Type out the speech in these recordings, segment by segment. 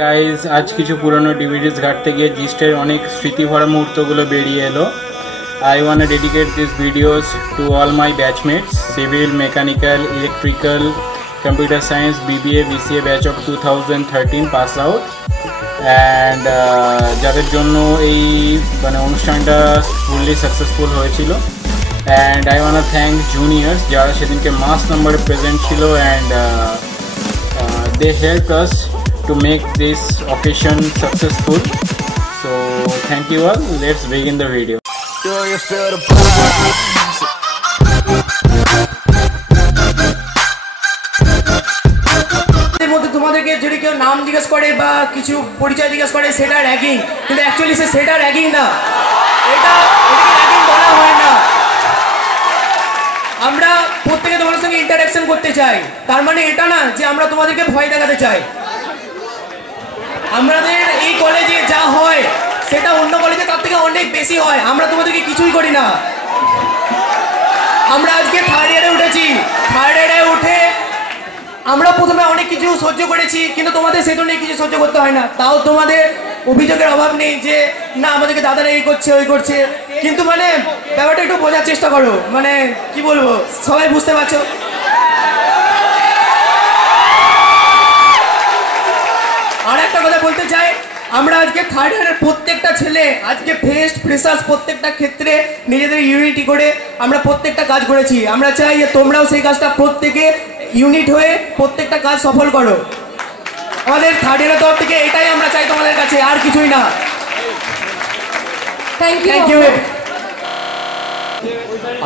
Guys আজ কিছু পুরনো ডিভিডিস ঘাটতে গিয়ে জিস্টের অনেক স্মৃতি ভরা মুহূর্তগুলো বেরিয়ে এলো। I want to dedicate these videos to all my batchmates, civil, mechanical, electrical, computer science, BBA, BCA batch of 2013 pass out, and যাদের জন্য এই মানে অনুষ্ঠানটা ফুললি সাকসেসফুল হয়েছিল। and I want to thank juniors যারা সেদিনকে মাস নাম্বারে প্রেজেন্ট ছিল, and they helped us to make this occasion successful. So thank you all. Let's begin the video. Do you feel the vibes? তোমাদেরকে যদি কেউ নাম জিজ্ঞেস করে বা কিছু পরিচয় জিজ্ঞেস করে সেটা র্যাগিং, কিন্তু অ্যাকচুয়ালি সেটা র্যাগিং না, এটাকে র্যাগিং বলা হয় না। আমরা প্রত্যেকে তোমাদের সঙ্গে ইন্টারঅ্যাকশন করতে চাই, তার মানে এটা না যে আমরা তোমাদেরকে ভয় দেখাতে চাই। আমাদের এই কলেজে যা হয় সেটা অন্য কলেজে তার থেকে অনেক বেশি হয়, আমরা তোমাদেরকে কিছুই করি না। আমরা আজকে থার্ড ইয়ারে উঠেছি, থার্ড ইয়ারে উঠে আমরা প্রথমে অনেক কিছু সহ্য করেছি, কিন্তু তোমাদের সেটা নিয়ে কিছু সহ্য করতে হয় না। তাও তোমাদের অভিযোগের অভাব নেই যে না আমাদেরকে দাদারা এই করছে ওই করছে, কিন্তু মানে ব্যাপারটা একটু বোঝার চেষ্টা করো, মানে কি বলবো, সবাই বুঝতে পারছো। আর একটা কথা বলতে চাই, আমরা আজকে থার্ড ইয়ারের প্রত্যেকটা ছেলে আজকে ফেস্ট ফ্রেশার্স প্রত্যেকটা ক্ষেত্রে নিজেদের ইউনিটি করে আমরা প্রত্যেকটা কাজ করেছি। আমরা চাই যে তোমরাও সেই কাজটা প্রত্যেকে ইউনিট হয়ে প্রত্যেকটা কাজ সফল করো। আমাদের থার্ড ইয়ারের তরফ থেকে এটাই আমরা চাই তোমাদের কাছে, আর কিছুই না। Thank you.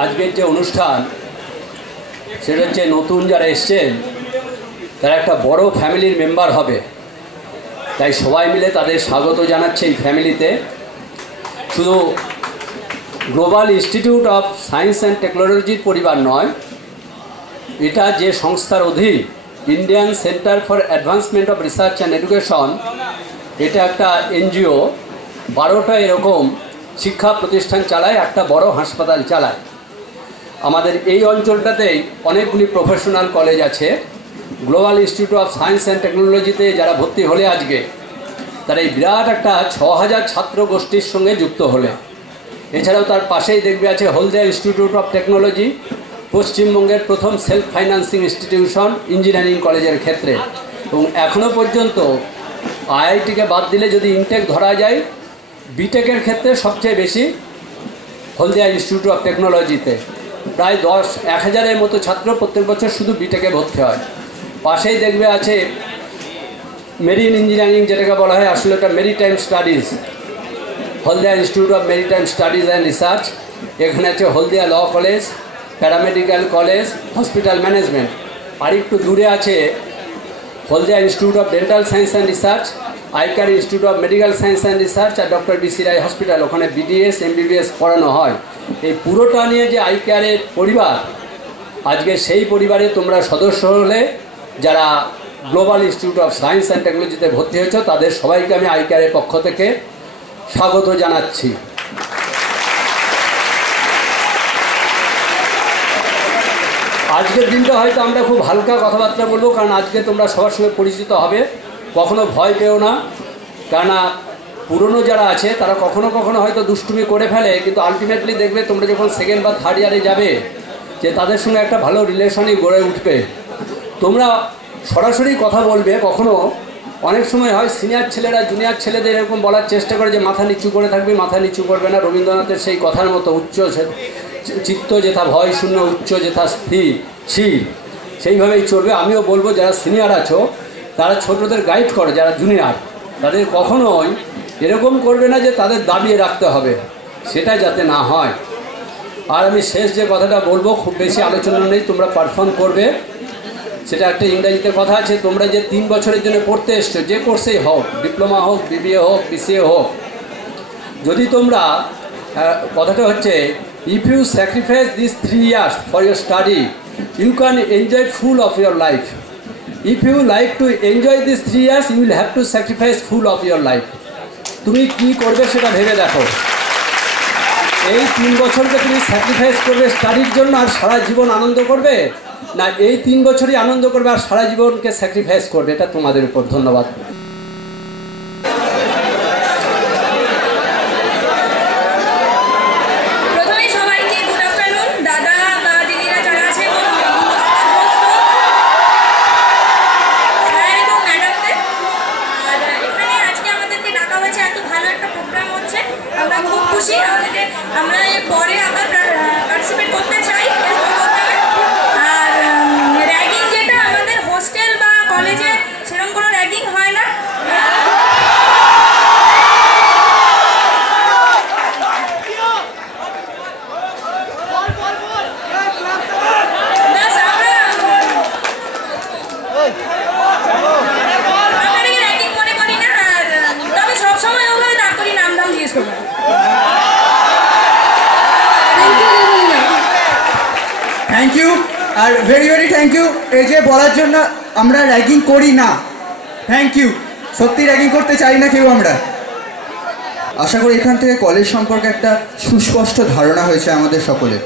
আজকের যে অনুষ্ঠান সেটা হচ্ছে নতুন যারা এসছেন তারা একটা বড় ফ্যামিলির মেম্বার হবে, তাই সবাই মিলে তাদের স্বাগত জানাচ্ছে এই ফ্যামিলিতে। শুধু global institute of science and টেকনোলজির পরিবার নয়, এটা যে সংস্থার অধীন Indian centre for advancement of research and education, এটা একটা এনজিও, 12টা এরকম শিক্ষা প্রতিষ্ঠান চালায়, একটা বড় হাসপাতাল চালায়। আমাদের এই অঞ্চলটাতেই অনেকগুলি প্রফেশনাল কলেজ আছে। Global institute of science and টেকনোলজিতে যারা ভর্তি হলে আজকে, তারা এই বিরাট একটা 6000 ছাত্র গোষ্ঠীর সঙ্গে যুক্ত হলে। এছাড়াও তার পাশেই দেখবে আছে হলদিয়া ইনস্টিটিউট অফ টেকনোলজি, পশ্চিমবঙ্গের প্রথম সেলফ ফাইন্যান্সিং ইনস্টিটিউশন ইঞ্জিনিয়ারিং কলেজের ক্ষেত্রে। এবং এখনও পর্যন্ত আইআইটিকে বাদ দিলে যদি ইনটেক ধরা যায়, বিটেকের ক্ষেত্রে সবচেয়ে বেশি হলদিয়া ইনস্টিটিউট অফ টেকনোলজিতে। প্রায় 1000-1000-এর মতো ছাত্র প্রত্যেক বছর শুধু বিটেকে ভর্তি হয়। পাশেই দেখবে আছে মেরিন ইঞ্জিনিয়ারিং, যেটাকে বলা হয় আসলে এটা maritime studies, Haldia institute of maritime studies and research. এখানে আছে Haldia law college, paramedical college, hospital management. আর একটু দূরে আছে Haldia institute of dental science and research, ICARE institute of medical science and research, আর ডক্টর বিসি রায় হসপিটাল, ওখানে বিডিএস এমবিবিএস পড়ানো হয়। এই পুরোটা নিয়ে যে আইকারের পরিবার, আজকে সেই পরিবারে তোমরা সদস্য হলে যারা global institute of science and টেকনোলজিতে ভর্তি হয়েছ, তাদের সবাইকে আমি আইকারের পক্ষ থেকে স্বাগত জানাচ্ছি। আজকের দিনটা হয়তো আমরা খুব হালকা কথাবার্তা বলবো, কারণ আজকে তোমরা সবার সঙ্গে পরিচিত হবে। কখনো ভয় পেও না, কেননা পুরনো যারা আছে তারা কখনো কখনো হয়তো দুষ্টুমি করে ফেলে, কিন্তু আলটিমেটলি দেখবে তোমরা যখন সেকেন্ড বা থার্ড ইয়ারে যাবে যে তাদের সঙ্গে একটা ভালো রিলেশনই গড়ে উঠবে। তোমরা সরাসরি কথা বলবে, কখনো অনেক সময় হয় সিনিয়র ছেলেরা জুনিয়র ছেলেদের এরকম বলার চেষ্টা করে যে মাথা নিচু করে থাকবে, মাথা নিচু করবে না। রবীন্দ্রনাথের সেই কথার মতো উচ্চ চিত্ত যেথা ভয় শূন্য, উচ্চ যেথা স্থির, সেইভাবেই চলবে। আমিও বলবো যারা সিনিয়র আছো তারা ছোটদের গাইড করো, যারা জুনিয়র তাদের কখনোই এরকম করবে না যে তাদের দাবিয়ে রাখতে হবে, সেটা যাতে না হয়। আর আমি শেষ যে কথাটা বলবো, খুব বেশি আলোচনা নেই, তোমরা পারফর্ম করবে। সেটা একটা ইংরেজিতে কথা আছে, তোমরা যে 3 বছরের জন্য পড়তে এসছো, যে কোর্সেই হোক, ডিপ্লোমা হোক, বিবিএ হোক, বিসিএ হোক, যদি তোমরা, কথাটা হচ্ছে if you sacrifice these 3 years for your study, you can enjoy full of your life. If you like to enjoy these 3 years, you will have to sacrifice full of your life. তুমি কি করবে সেটা ভেবে দেখো। এই 3 বছরকে তুমি sacrifice করবে স্টাডির জন্য, আর সারা জীবন আনন্দ করবে, না এই 3 বছরই আনন্দ করবে আর সারা জীবনকে স্যাক্রিফাইস করবে, এটা তোমাদের উপর। ধন্যবাদ। আর ভেরি ভেরি থ্যাংক ইউ এই যে বলার জন্য। আমরা র্যাগিং করি না, থ্যাংক ইউ। সত্যি র্যাগিং করতে চাই না কেউ আমরা। আশা করি এখান থেকে কলেজ সম্পর্কে একটা সুস্পষ্ট ধারণা হয়েছে আমাদের সকলে।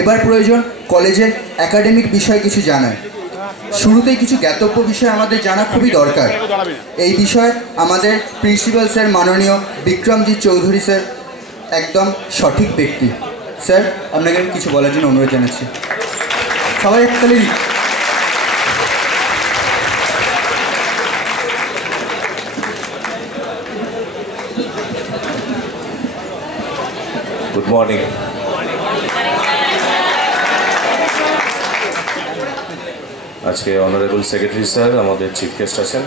এবার প্রয়োজন কলেজের একাডেমিক বিষয়ে কিছু জানার। শুরুতেই কিছু জ্ঞাতব্য বিষয় আমাদের জানা খুবই দরকার। এই বিষয়ে আমাদের প্রিন্সিপাল স্যার মাননীয় বিক্রমজিৎ চৌধুরী স্যার একদম সঠিক ব্যক্তি। স্যার, আপনাকে কিছু বলার জন্য অনুরোধ জানাচ্ছি। সবাই একতালি। Good morning. আজকে অনারেবল সেক্রেটারি স্যার আমাদের চিফ গেস্ট আছেন।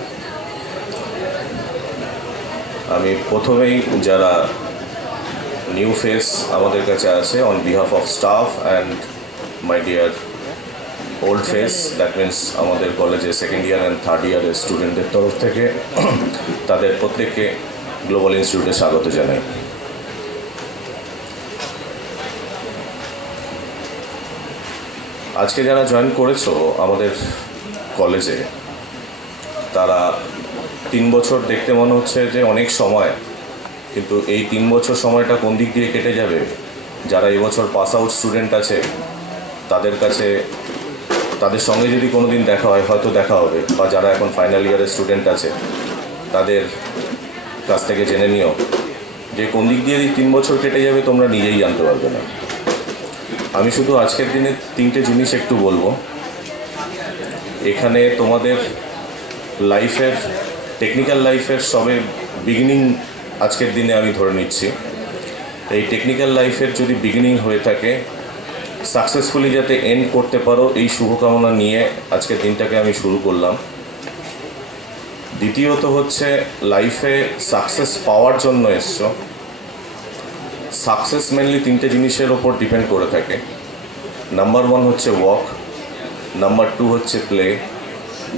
আমি প্রথমেই যারা নিউ ফেস আমাদের কাছে আছে on behalf of staff and my dear old face, that means আমাদের কলেজে সেকেন্ড ইয়ার অ্যান্ড থার্ড ইয়ারের স্টুডেন্টদের তরফ থেকে তাদের প্রত্যেককে গ্লোবাল ইনস্টিটিউটে স্বাগত জানাই। আজকে যারা জয়েন করেছো আমাদের কলেজে, তারা 3 বছর দেখতে মনে হচ্ছে যে অনেক সময়, কিন্তু এই 3 বছর সময়টা কোন দিক দিয়ে কেটে যাবে, যারা এবছর পাস আউট স্টুডেন্ট আছে তাদের কাছে, তাদের সঙ্গে যদি কোনো দিন দেখা হয় হয়তো দেখা হবে, বা যারা এখন ফাইনাল ইয়ারের স্টুডেন্ট আছে তাদের কাছ থেকে জেনে নিও যে কোন দিক দিয়ে এই 3 বছর কেটে যাবে তোমরা নিজেই জানতে পারবে না। আমি শুধু আজকের দিনে 3টে জিনিস একটু বলবো। এখানে তোমাদের লাইফের, টেকনিক্যাল লাইফের সবে বিগিনিং আজকের দিনে আমি ধরে নিচ্ছি। এই টেকনিক্যাল লাইফের যদি বিগিনিং হয়ে থাকে, সাকসেসফুলি যাতে এন্ড করতে পারো এই শুভকামনা নিয়ে আজকের দিনটাকে আমি শুরু করলাম। দ্বিতীয়ত হচ্ছে লাইফে সাকসেস পাওয়ার জন্য এসছো। সাকসেস মেনলি 3টে জিনিসের ওপর ডিপেন্ড করে থাকে। নাম্বার 1 হচ্ছে ওয়াক, নাম্বার 2 হচ্ছে প্লে,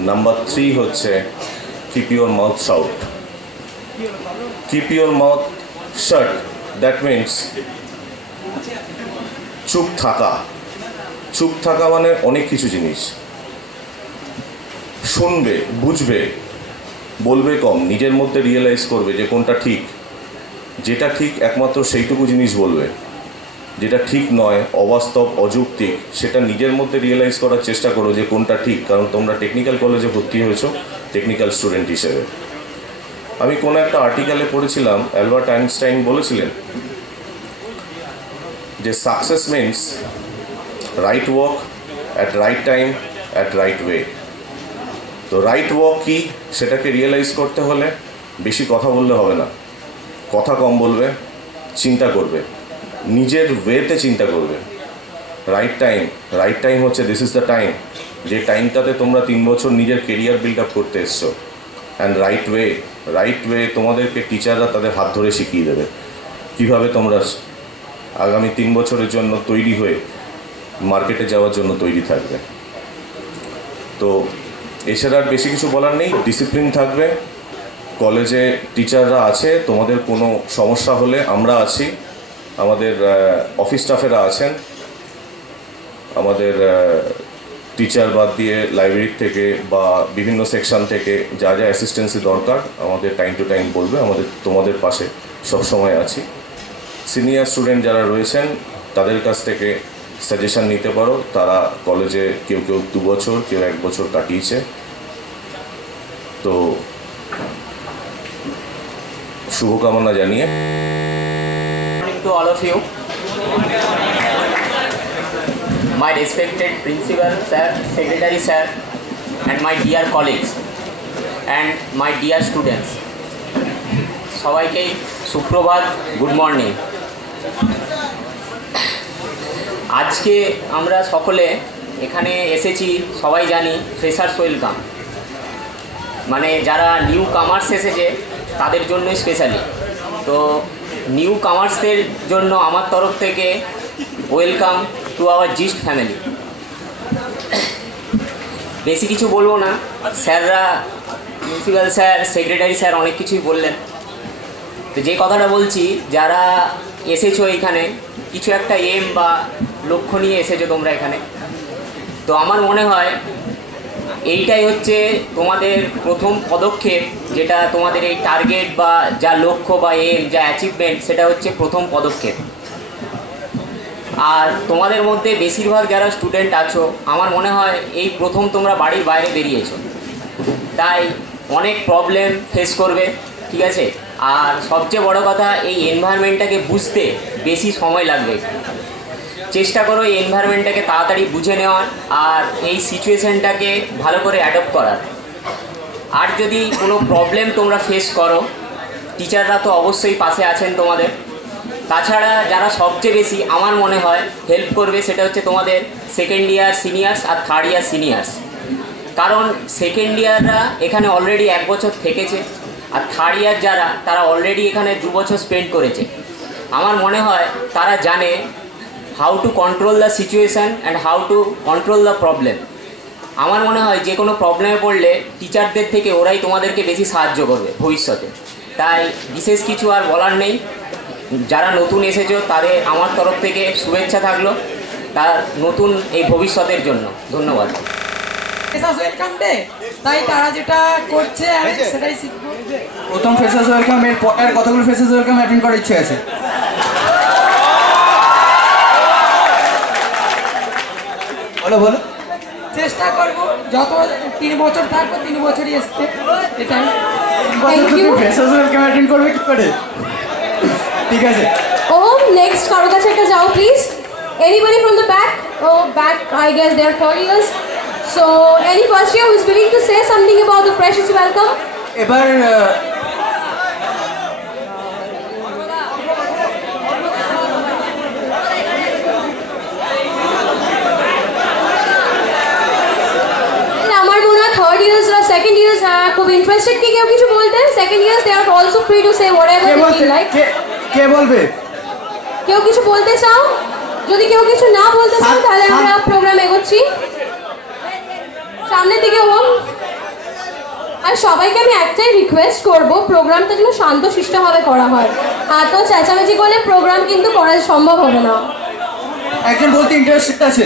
নাম্বার 3 হচ্ছে keep your mouth shut. Keep your mouth shut, that means চুপ থাকা। চুপ থাকা মানে অনেক কিছু জিনিস শুনবে, বুঝবে, বলবে কম, নিজের মধ্যে রিয়েলাইজ করবে যে কোনটা ঠিক। যেটা ঠিক একমাত্র সেইটুকু জিনিস বলবে, যেটা ঠিক নয়, অবাস্তব, অযৌক্তিক, সেটা নিজের মধ্যে রিয়েলাইজ করার চেষ্টা করো যে কোনটা ঠিক। কারণ তোমরা টেকনিক্যাল কলেজে ভর্তি হয়েছো টেকনিক্যাল স্টুডেন্ট হিসেবে। আমি কোনো একটা আর্টিকেলে পড়েছিলাম, অ্যালবার্ট আইনস্টাইন বলেছিলেন যে success means right walk at right time at right way. তো রাইট ওয়াক কী সেটাকে রিয়েলাইজ করতে হলে বেশি কথা বললে হবে না, কথা কম বলবে, চিন্তা করবে, নিজের ওয়েতে চিন্তা করবে। রাইট টাইম হচ্ছে দিস ইজ দ্য টাইম, যে টাইমটাতে তোমরা 3 বছর নিজের কেরিয়ার বিল্ড আপ করতে এসছো। অ্যান্ড রাইট ওয়ে তোমাদেরকে টিচাররা তাদের হাত ধরে শিখিয়ে দেবে কীভাবে তোমরা আগামী 3 বছরের জন্য তৈরি হয়ে মার্কেটে যাওয়ার জন্য তৈরি থাকবে। তো এছাড়া আর বেশি কিছু বলার নেই। ডিসিপ্লিন থাকবে, কলেজে টিচাররা আছে, তোমাদের কোনো সমস্যা হলে আমরা আছি, আমাদের অফিস স্টাফেরা আছেন, আমাদের টিচার বাদ দিয়ে লাইব্রেরি থেকে বা বিভিন্ন সেকশন থেকে যা যা অ্যাসিস্ট্যান্সি দরকার আমাদের টাইম টু টাইম বলবে। তোমাদের পাশে সবসময় আছি। সিনিয়র স্টুডেন্ট যারা রয়েছেন তাদের কাছ থেকে সাজেশন নিতে পারো। তারা কলেজে কেউ 2 বছর, কেউ 1 বছর কাটিয়েছে। তো শুভকামনা জানিয়ে to all of you, my respected principal sir, secretary sir, and my dear colleagues and my dear students, সবাইকে সুপ্রভাত, গুড মর্নিং। আজকে আমরা সকলে এখানে এসেছি, সবাই জানি ফ্রেশার্স ওয়েলকাম, মানে যারা নিউ কামার্স এসেছে তাদের জন্যই স্পেশালি। তো নিউ কামার্সদের জন্য আমার তরফ থেকে welcome to our gist family. বেশি কিছু বলবো না, স্যাররা, প্রিন্সিপাল স্যার, সেক্রেটারি স্যার অনেক কিছুই বললেন। তো যে কথাটা বলছি, যারা এসেছো এখানে কিছু একটা এম বা লক্ষ্য নিয়ে এসেছো তোমরা এখানে, তো আমার মনে হয় এইটাই হচ্ছে তোমাদের প্রথম পদক্ষেপ, যেটা তোমাদের এই টার্গেট বা যা লক্ষ্য বা এম যা অ্যাচিভমেন্ট, সেটা হচ্ছে প্রথম পদক্ষেপ। আর তোমাদের মধ্যে বেশিরভাগ যারা স্টুডেন্ট আছো, আমার মনে হয় এই প্রথম তোমরা বাড়ির বাইরে বেরিয়েছো, তাই অনেক প্রবলেম ফেস করবে, ঠিক আছে? আর সবচেয়ে বড় কথা, এই এনভায়রনমেন্টটাকে বুঝতে বেশি সময় লাগবে। চেষ্টা করো এই এনভায়রনমেন্টটাকে তাড়াতাড়ি বুঝে নেওয়ার আর এই সিচুয়েশানটাকে ভালো করে অ্যাডপ্ট করার। আর যদি কোনো প্রবলেম তোমরা ফেস করো, টিচাররা তো অবশ্যই পাশে আছেন তোমাদের। তাছাড়া যারা সবচেয়ে বেশি আমার মনে হয় হেল্প করবে, সেটা হচ্ছে তোমাদের সেকেন্ড ইয়ার সিনিয়র্স আর থার্ড ইয়ার সিনিয়র্স। কারণ সেকেন্ড ইয়াররা এখানে অলরেডি 1 বছর থেকেছে, আর থার্ড ইয়ার যারা, তারা অলরেডি এখানে 2 বছর স্পেন্ড করেছে। আমার মনে হয় তারা জানে how to control the situation and how to control the problem. আমার মনে হয় যে কোনো প্রবলেমে পড়লে টিচারদের থেকে ওরাই তোমাদেরকে বেশি সাহায্য করবে ভবিষ্যতে। তাই বিশেষ কিছু আর বলার নেই। যারা নতুন এসেছো তাদের আমার তরফ থেকে শুভেচ্ছা থাকলো তার নতুন এই ভবিষ্যতের জন্য। ধন্যবাদ। ওয়েলকাম ডে, তাই তারা যেটা করছে আমি সেটাই শিখবো। প্রথম ফ্রেশার্স ওয়েলকাম এর পরের কতগুলো ফ্রেশার্স ওয়েলকাম অ্যাটেন্ড করার ইচ্ছে আছে? বলো বলো। চেষ্টা করবো যত 3 বছর থাকবো 3 বছরই আসতে, এটাই। ফ্রেশার্স ওয়েলকাম অ্যাটেন্ড করবে কি করে? ঠিক আছে। নেক্সট কারো কাছে একটা যাও please. Anybody from the back? Back, I guess they are 30 years. So, any first year who is willing to say something about the freshers welcome? এবার আমার মনে হয় থার্ড ইয়ার্স আর সেকেন্ড ইয়ার্স খুব ইন্টারেস্টেড কি কেউ কিছু বলতেন। Second years they are also free to say whatever they feel like. কে বলবে? কেউ কিছু বলতে চাও? যদি কেউ কিছু না বলতে চাও তাহলে আমরা প্রোগ্রাম এগোচ্ছি সামনের দিকে। হোম আর সবাইকে আমি একটাই রিকোয়েস্ট করব, প্রোগ্রামটা যেন শান্তশিষ্টভাবে করা হয়। এত চেঁচামেচি করলে প্রোগ্রাম কিন্তু করা সম্ভব হবে না। একজন বলতে ইন্টারেস্টেড আছে।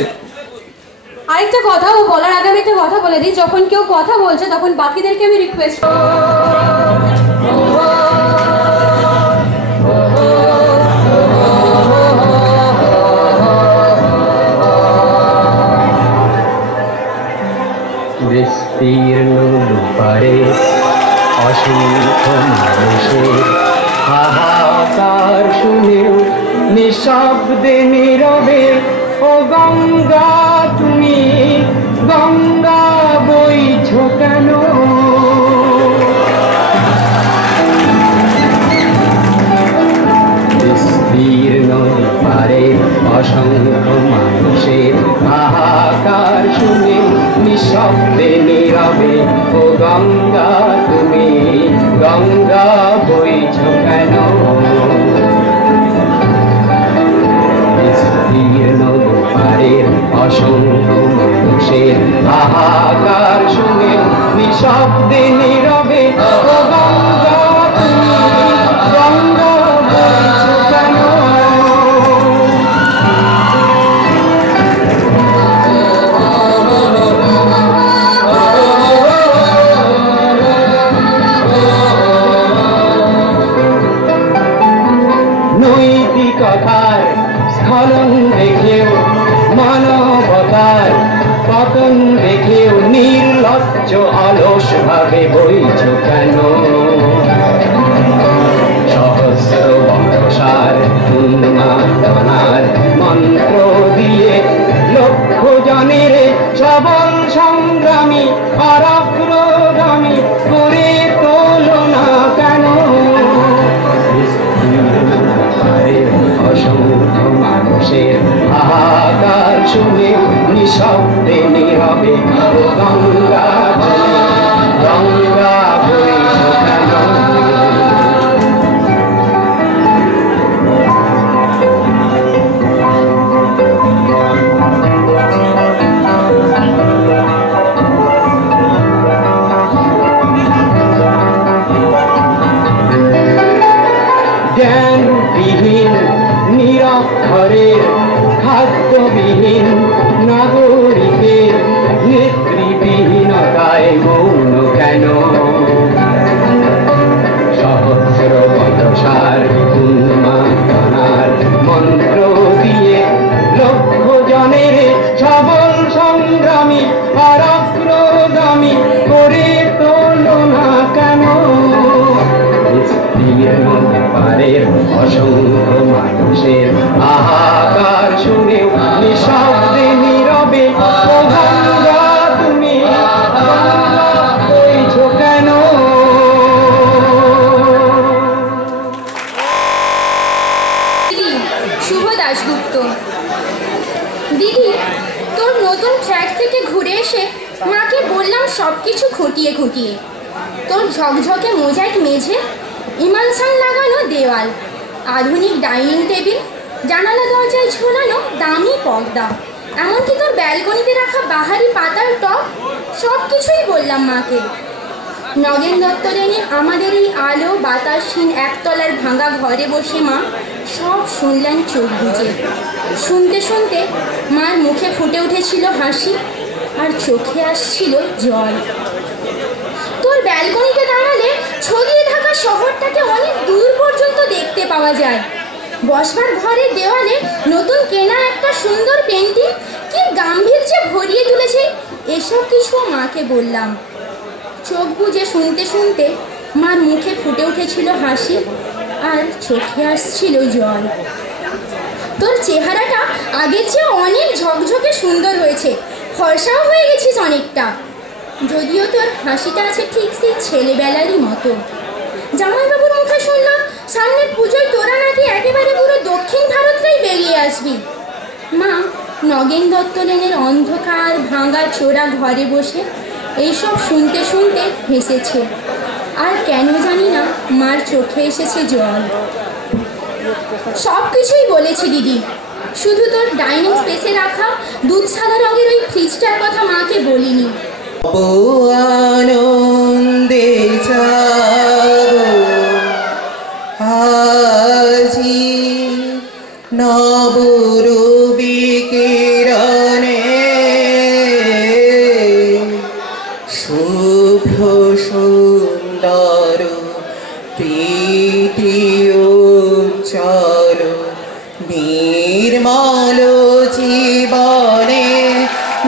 আরেকটা কথা বলার আগে আমি একটা কথা বলে দিই, যখন কেউ কথা বলছে তখন বাকিদেরকে আমি রিকোয়েস্ট বিস্তীর্ণ দুপারে অসংখ্য মানুষের হাহাকার শুনেও নিঃশব্দে নীরবে ও গঙ্গা তুমি গঙ্গা বইছো কেন? বিস্তীর্ণ দুপারে অসংখ্য মানুষের হাহাকার শুনে নিঃশব্দে নীরবে ও গঙ্গা তুমি গঙ্গা বইছো কেন? বিস্তীর্ণ দুপারের অসংখ্য মানুষের হাহাকার শুনে নিঃশব্দে নীরবে ও গঙ্গা তুমি গঙ্গা বইছো কেন? নৈতিকতার স্খলন দেখেও মানবতার পতন দেখেও নির্লজ্জ অলস ভাবে বইছো কেন? সহস্র বর্ষার উন্মাদনার মন্ত্র দিয়ে লক্ষ জনের সবল সংগ্রামী আর অগ্রগামী করে তোলো না কেন? অসংখ্য মানুষের হাহাকার শুনে নিঃশব্দে নীরবে গঙ্গা গঙ্গা বইছো কেন? জ্ঞানবিহীন নিরক্ষরের খাদ্যবিহীন নাগরিক পারের অসংখ্য মানুষের হাহাকার শুনে নিঃশব্দে নীরবে গঙ্গা তুমি বইছো কেন? শুভ দাশগুপ্ত। দিদি, তোর নতুন ট্র্যাক থেকে ঘুরে এসে মাকে বললাম সব কিছু খুঁটিয়ে খুঁটিয়ে। তোর ঝকঝকে মোজাইক মেঝে, ইমালসান লাগানো দেওয়াল, আধুনিক ডাইনিং টেবিল, জানালা দরজায় ঝোলানো দামি পর্দা, এমনকি তোর ব্যালকনিতে রাখা বাহারি পাতার টব, সব কিছুই বললাম মাকে। নগেন দত্ত রেনে আমাদের এই আলো বাতাসহীন একতলার ভাঙা ঘরে বসে মা সব শুনলেন চোখ বুজে। শুনতে শুনতে মার মুখে ফুটে উঠেছিল হাসি আর চোখে আসছিল জল। তোর ব্যালকনিতে দাঁড়ালে ছড়িয়ে থাকা শহরটাকে অনেক দূর পর্যন্ত দেখতে পাওয়া যায়। বসবার ঘরের দেওয়ালে নতুন কেনা একটা সুন্দর পেন্টিং কি গাম্ভীর্যে ভরিয়ে তুলেছে, এসব কিছু মাকে বললাম। চোখ বুজে শুনতে শুনতে মার মুখে ফুটে উঠেছিল হাসি আর চোখে আসছিল জল। তোর চেহারাটা আগের চেয়ে অনেক ঝকঝকে সুন্দর হয়েছে, ফর্সাও হয়ে গেছিস অনেকটা। যদিও তোর হাসিটা আছে ঠিক সেই ছেলেবেলারই মতো। জামাইবাবুর মুখে শুনলাম সামনের পুজোয় তোরা নাকি একেবারে পুরো দক্ষিণ ভারতটাই বেরিয়ে আসবি। মা নগেন দত্ত লেনের অন্ধকার ভাঙা চোরা ঘরে বসে এইসব শুনতে শুনতে হেসেছে, আর কেন জানি না মার চোখে এসেছে জল। সব কিছুই বলেছি দিদি, শুধু তোর ডাইনিং স্পেসে রাখা দুধ সাদা রঙের ওই ফ্রিজটার কথা মাকে বলিনি। আনন্দে আজি নবরবি কিরণে শুভ্র সুন্দর প্রীতি উজ্জ্বল নির্মল জীবনে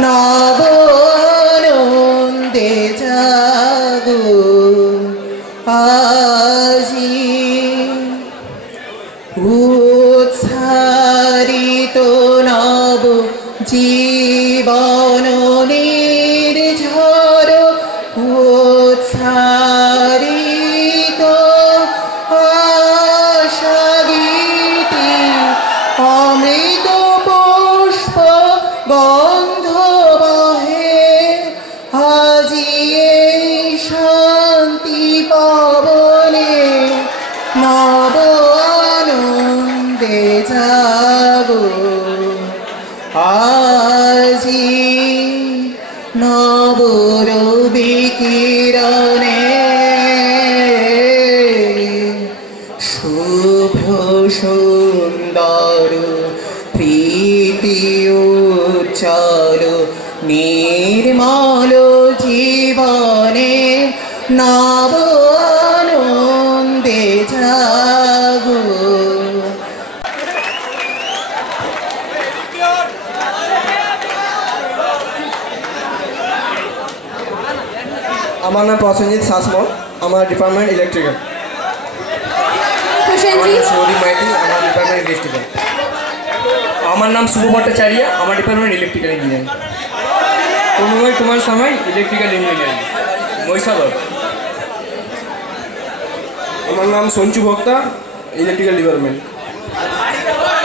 নব আনন্দে জাগো আজি উৎসারিত নব জীবন নির্ঝর উৎসারিত আশা গীতি অমৃত পুষ্প গন্ধ বহে আজি এই শান্তি পাবনে নব আনন্দে যাবো আজি নবরবি কিরণে শুভ্র সুন্দর প্রীতি উজ্জ্বল নির্মল জীবনে নব আনন্দে জাগো। আমার নাম প্রসেনজিৎ শাসমল, আমার ডিপার্টমেন্ট ইলেকট্রিক্যাল। সৌরী মাইতি, আমার ডিপার্টমেন্ট ইলেকট্রিক্যাল। আমার নাম শুভ ভট্টাচার্য, আমার department electrical engineering. Tanmoy Kumar Samai, electrical engineering, Mahishadal. আমার নাম সঞ্চু ভক্তা, ইলেকট্রিক্যাল ডিপার্টমেন্ট।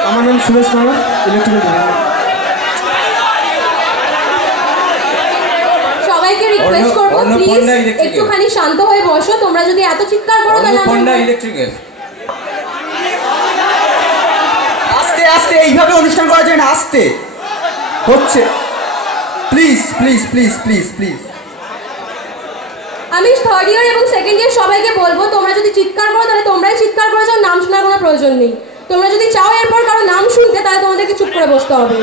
আমার নাম সুরেশ কুমার, ইলেকট্রিক্যাল ডিপার্টমেন্ট। সবাইকে রিকোয়েস্ট করব প্লিজ একটুখানি শান্ত হয়ে বসো। তোমরা যদি এত চিৎকার করো তাহলে ইলেকট্রিক্যাল। আস্তে আস্তে এইভাবে অনুষ্ঠান করা যায় না, আস্তে হচ্ছে। Please please please please please. আমি থার্ড ইয়ার এবং সেকেন্ড ইয়ার সবাইকে বলবো তোমরা যদি চিৎকার করো তাহলে তোমরাই চিৎকার করে যাও, নাম শোনার কোনো প্রয়োজন নেই। তোমরা যদি চাও এরপর কারো নাম শুনতে তাহলে তোমাদেরকে চুপ করে বসতে হবে।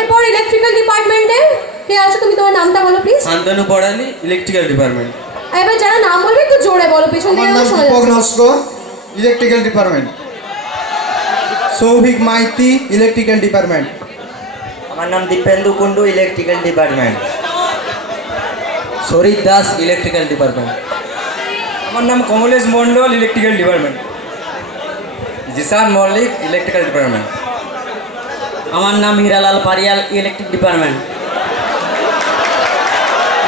এরপর ইলেকট্রিক্যাল ডিপার্টমেন্টে কে আছো? তুমি তোমার নামটা বলো please. Santanu Porali, electrical department. এবার যারা নাম বলবে একটু জোরে বলো, পেছন থেকে শোনা যাচ্ছে। Electrical department. Souvik Maiti, electrical department. আমার নাম দীপেন্দু কুন্ডু, ইলেকট্রিক্যাল ডিপার্টমেন্ট। শরীর দাস, ইলেকট্রিক্যাল ডিপার্টমেন্ট। আমার নাম Kamalesh Mondal, electrical department. Jisan Mallick, electrical department. আমার নাম Hiralal Pariyal, electric department.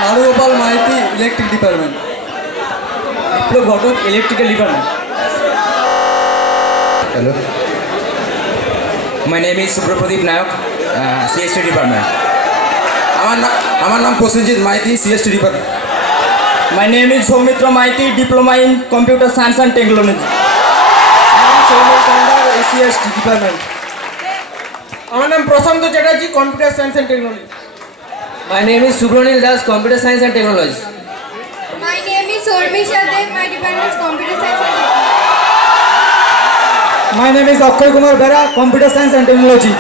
Narugopal Maity, electric department. Biplab Ghatak, electrical department. Hello, my name is Subrapradip Nayak, CST department. আমার নাম Prasenjit Maity, CST department. My name is Soumitra Maity, diploma in computer science and technology. Soumitra Kondar, CST department. আমার নাম Prasanta Chatterjee, computer science and technology. My name is Subhranil Das, computer science and technology. My name is Urmisha Dev. My department is computer science. My name is Akshay Kumar Bera, computer science and technology.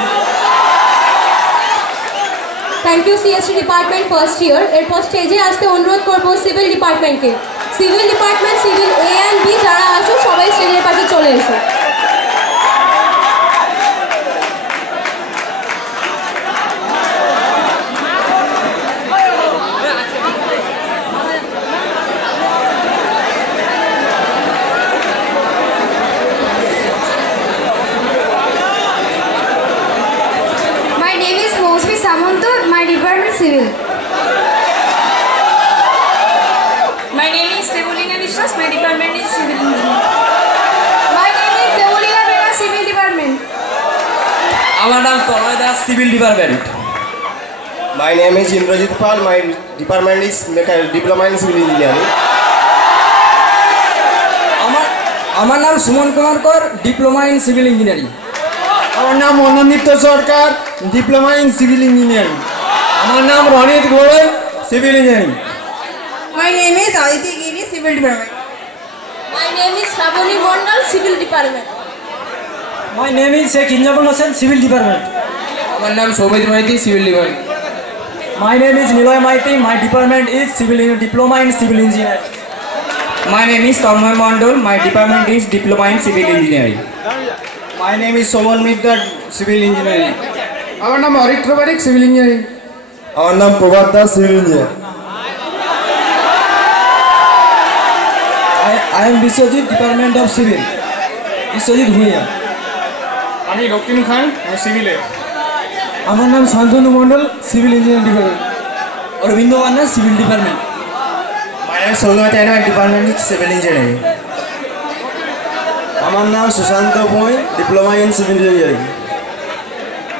Thank you CST department first year. এরপর স্টেজে আসতে অনুরোধ করবো civil ডিপার্টমেন্টকে। Civil department, civil A and B যারা আসো সবাই স্টেজের পাশে চলে এসো। My name is Mosmi Samanto. My department is civil. My name is Devolina Vishwas. My department is civil engineering. My name is Devolina Bera, civil department. আমার নাম Tanay Das, civil department. My name is Indrajit Pal. My department is diploma in civil engineering. আমার নাম সুমন কুমার কর, diploma in civil engineering. আমার নাম Anandita Sarkar, diploma in civil engineering. আমার নাম Ranit Gorai, civil engineering. My name is Aditi Giri, civil department. My name is Sravani Mondal, civil department. My name is Sheikh Injamul Hossain, civil department. আমার নাম Soumit Maiti, civil department. My name is Niloy Maiti, my department is civil diploma in civil engineering. My name is Tanmoy Mondol. My department is diploma in civil engineering. My name is Soman Middar, civil engineering. আমার নাম অরিত্র বারিক, civil engineering. আমার নাম Prabhat Das, civil engineer. I am Biswajit, department of civil. Biswajit Bhuiyan. আমি রক্তিম খান, সিভিলে। আমার নাম Santanu Mondal, civil engineering department. Arabinda Manna, civil department. My name is Solomon China, my department is civil engineering. আমার নাম সুশান্ত ভুঁই, ডিপ্লোমা ইন সিভিল ইঞ্জিনিয়ারিং।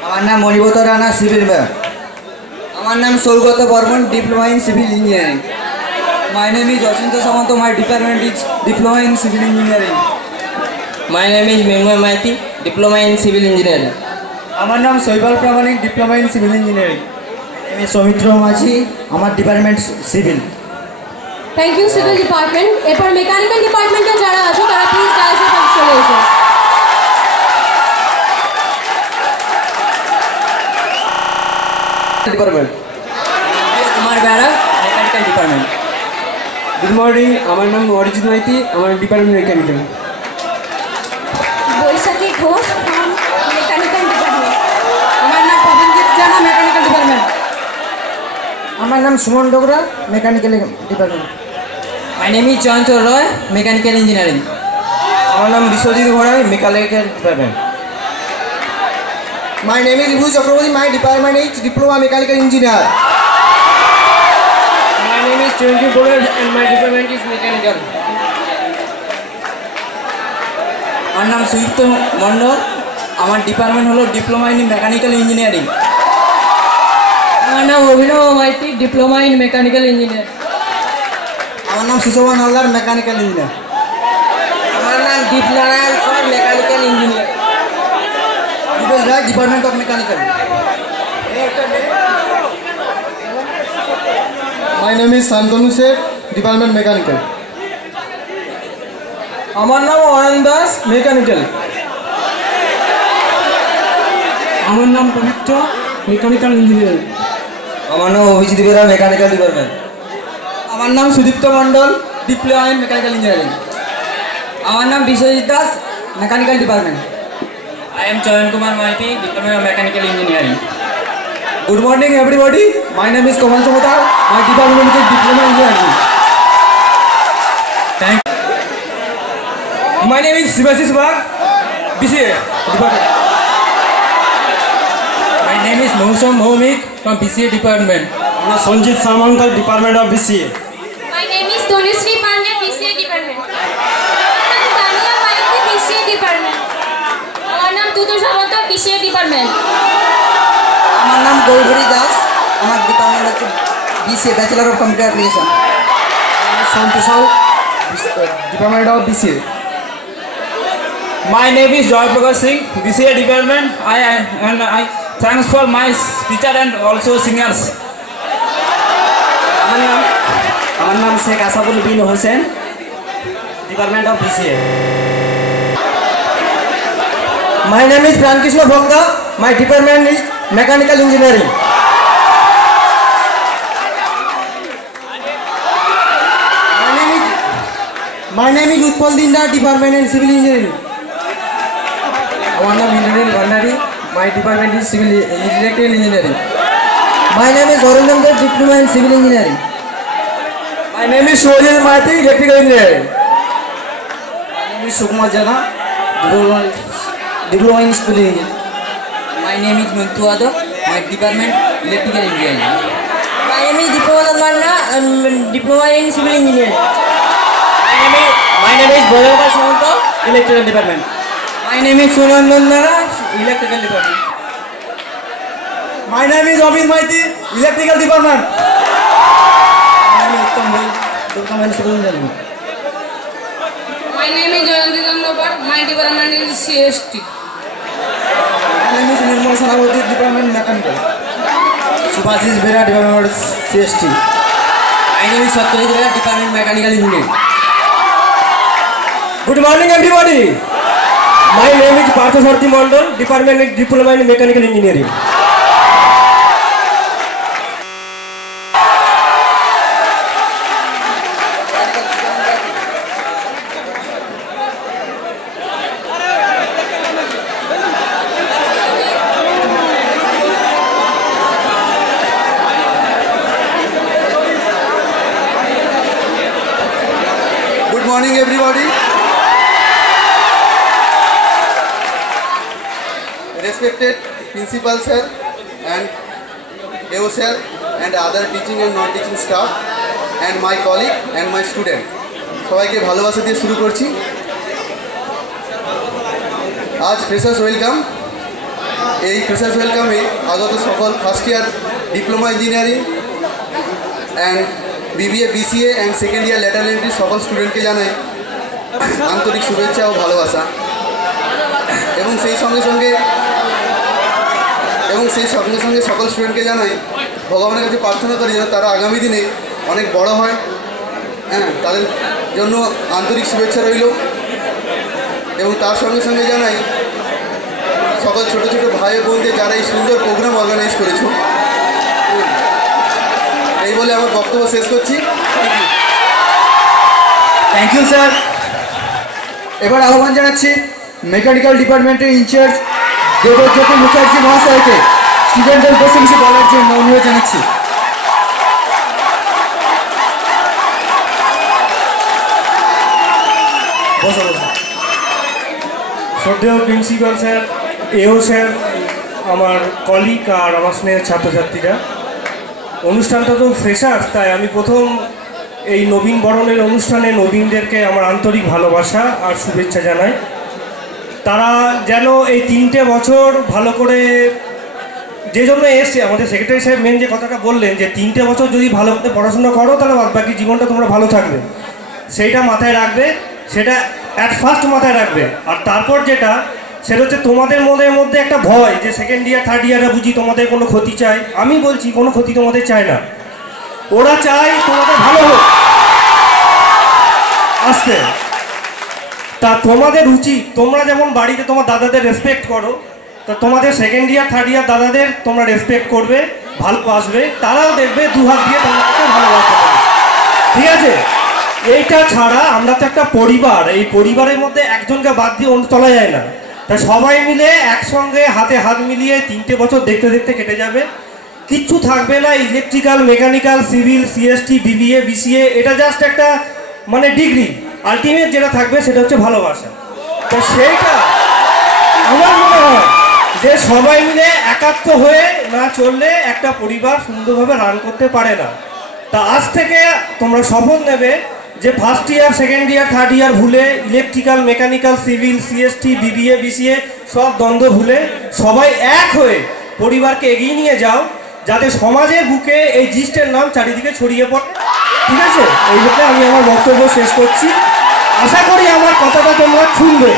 আমার নাম মণিবত রানা, সিভিল বিভাগ। আমার নাম Sougata Barman, diploma in civil engineering. My name is Achinta Samanta, my department is diploma in civil engineering. My name is Mrinmoy Maiti, diploma in civil engineering. আমার নাম Shaibal Pramanik, diploma in civil engineering. আমি সৌমিত্র মাঝি, আমার department civil. Thank you civil department. এরপর mechanical ডিপার্টমেন্টে যারা আছো তারা please ডায়াসের পাশে চলে এসো। Department Kumar Bera, mechanical department. Good morning, আমার নাম অরিজিৎ মাইতি, আমার department mechanical. Baishakhi Ghosh from mechanical department. আমার নাম প্রবীণজিৎ জানা, মেকানিক্যাল ডিপার্টমেন্ট। আমার নাম Suman Dogra, mechanical department. My name is Jayanta Roy, mechanical engineering. আমার নাম বিশ্বজিৎ ঘোড়াই, mechanical department. My name is Vibhu Chakraborty. My department is diploma mechanical engineer. My name is Chenju Goel and my department is mechanical. আমার নাম সুদীপ্ত মণ্ডল, আমার department হলো diploma in mechanical engineering. আমার নাম Abhinav Maiti, diploma in mechanical engineering. আমার নাম Sushovan Haldar, mechanical engineer. আমার নাম Dipnarayan sir, mechanical engineer. Department of mechanical. My name is Santanu Seth, department mechanical. আমার নাম অয়ন দাস, মেকানিক্যাল। আমার নাম পবিত্র, মেকানিক্যাল ইঞ্জিনিয়ারিং। আমার নাম অভিজিৎ বেরা, মেকানিক্যাল ডিপার্টমেন্ট। আমার নাম সুদীপ্ত মণ্ডল, ডিপ্লোমা ইন মেকানিক্যাল ইঞ্জিনিয়ারিং। আমার নাম Biswajit Das, mechanical department. I am Charan Kumar Maiti, Diploma of Mechanical Engineering. Good morning, everybody. My name is Kamal Chamotar. My department is Diploma Engineering. Thank you. My name is Sivashish Bag, BCA department. My name is Mohsam Mohmik from BCA department. Sanjit Samantal, Department of BCA. My name is Tanushree Pandya, BCA department. Tania Maiti, BCA department. আমার নাম তুতু সামন্ত, BCA department. আমার নাম গৌরী দাস, আমার department হচ্ছে BCA bachelor of computer application. Santosh department of BCA। My name is Joy Prakash Singh, BCA department. I thanks for my teacher and also seniors. আমার নাম Sheikh Asadul Bin Hossain, department of BCA। My name is Prankrishna Bhonga. My department is mechanical engineering. My name is Utpal Dinda, department in civil engineering. Our name is Indranil Bhandari. My department is civil electrical engineering. My name is Orundam Dev, diploma in civil engineering. My name is Shojit Mathi, electrical engineering. My name is Sukumar Jana, diploma in civil engineering. My name is Muntu Adam. My department electrical engineering. My name is Dipovan Manna, diploma in civil engineering. My name is Bhojapal Samanto, electrical department. My name is Sunandan Nara, electrical department. My name is Abhin Maiti, electrical department. My name is Uttam Bhai, diploma in civil engineering. My name is Jayanti Chandrapal. My department is CST. My name is Nirmal Sanavati, department mechanical. Subhashis Bera, department CST. My name is Satyajit Bera, department mechanical engineering. Good morning, everybody. My name is Parthasarthi Mondal, department is diploma in mechanical engineering. Good morning, everybody. Respected principal sir and AO sir and other teaching and non-teaching staff and my colleague and my student, সবাইকে ভালোবাসা দিয়ে শুরু করছি। আজ freshers welcome. এই freshers ওয়েলকামে আগত সকল first year diploma engineering and BBA BCA and second year lateral entry সকল স্টুডেন্টকে জানাই আন্তরিক শুভেচ্ছা ও ভালোবাসা। এবং সেই সঙ্গে সঙ্গে সকল স্টুডেন্টকে জানাই ভগবানের কাছে প্রার্থনা করি যেন তারা আগামী দিনে অনেক বড় হয়। হ্যাঁ, তাদের জন্য আন্তরিক শুভেচ্ছা রইল। এবং তার সঙ্গে সঙ্গে জানাই সকল ছোট ছোট ভাই বোনদের যারা এই সুন্দর প্রোগ্রাম অর্গানাইজ করেছ। এই বলে আমার বক্তব্য শেষ করছি। Thank you sir. এবার আহ্বান জানাচ্ছি মেকানিক্যাল ডিপার্টমেন্টের ইনচার্জ দেবজ্যোতি মুখার্জি মহাশয়কে স্টুডেন্টদের বসে কিছু বলার জন্য অনুরোধ জানাচ্ছি। শ্রদ্ধেয় প্রিন্সিপাল স্যার, এও স্যার, আমার কলিগ আর আমার স্নেহের ছাত্রছাত্রীরা, অনুষ্ঠানটা তো ফ্রেশার্স, তাই আমি প্রথম এই নবীন বরণের অনুষ্ঠানে নবীনদেরকে আমার আন্তরিক ভালোবাসা আর শুভেচ্ছা জানাই। তারা যেন এই 3টে বছর ভালো করে, যে জন্য এসছে আমাদের সেক্রেটারি সাহেব মেন যে কথাটা বললেন যে 3টে বছর যদি ভালো করে পড়াশোনা করো তাহলে বাকি জীবনটা তোমরা ভালো থাকবে, সেইটা মাথায় রাখবে, সেটা অ্যাট ফার্স্ট মাথায় রাখবে। আর তারপর যেটা সেটা হচ্ছে তোমাদের মনের মধ্যে একটা ভয় যে সেকেন্ড ইয়ার থার্ড ইয়ারে বুঝি তোমাদের কোনো ক্ষতি চাই। আমি বলছি কোনো ক্ষতি তোমাদের চায় না, ওরা চায় তোমাদের ভালো হোক আসতে। তা তোমাদের উচিত তোমরা যেমন বাড়িতে তোমার দাদাদের রেসপেক্ট করো, তা তোমাদের সেকেন্ড ইয়ার থার্ড ইয়ার দাদাদের তোমরা রেসপেক্ট করবে, ভালোবাসবে, তারাও দেখবে দু হাত দিয়ে তোমাকে ভালোবাসতে পারবে। ঠিক আছে? এইটা ছাড়া আমরা তো একটা পরিবার, এই পরিবারের মধ্যে একজনকে বাদ দিয়ে অন্য চলা যায় না। তা সবাই মিলে একসঙ্গে হাতে হাত মিলিয়ে 3টে বছর দেখতে দেখতে কেটে যাবে। কিচ্ছু থাকবে না, electrical, mechanical, civil, CST, BBA, BCA, এটা জাস্ট একটা মানে ডিগ্রি। আলটিমেট যেটা থাকবে সেটা হচ্ছে ভালোবাসা। তো সেইটা আমার মনে হয় যে সবাই মিলে একাত্ম হয়ে না চললে একটা পরিবার সুন্দরভাবে রান করতে পারে না। তা আজ থেকে তোমরা শপথ নেবে যে first year, second year, third year ভুলে electrical, mechanical, civil, CST, BBA, BCA সব দ্বন্দ্ব ভুলে সবাই এক হয়ে পরিবারকে এগিয়ে নিয়ে যাও, যাতে সমাজের বুকে এই জিস্টের নাম চারিদিকে ছড়িয়ে পড়ে। ঠিক আছে, এই বলে আমি আমার বক্তব্য শেষ করছি। আশা করি আমার কথাটা তোমরা শুনবে।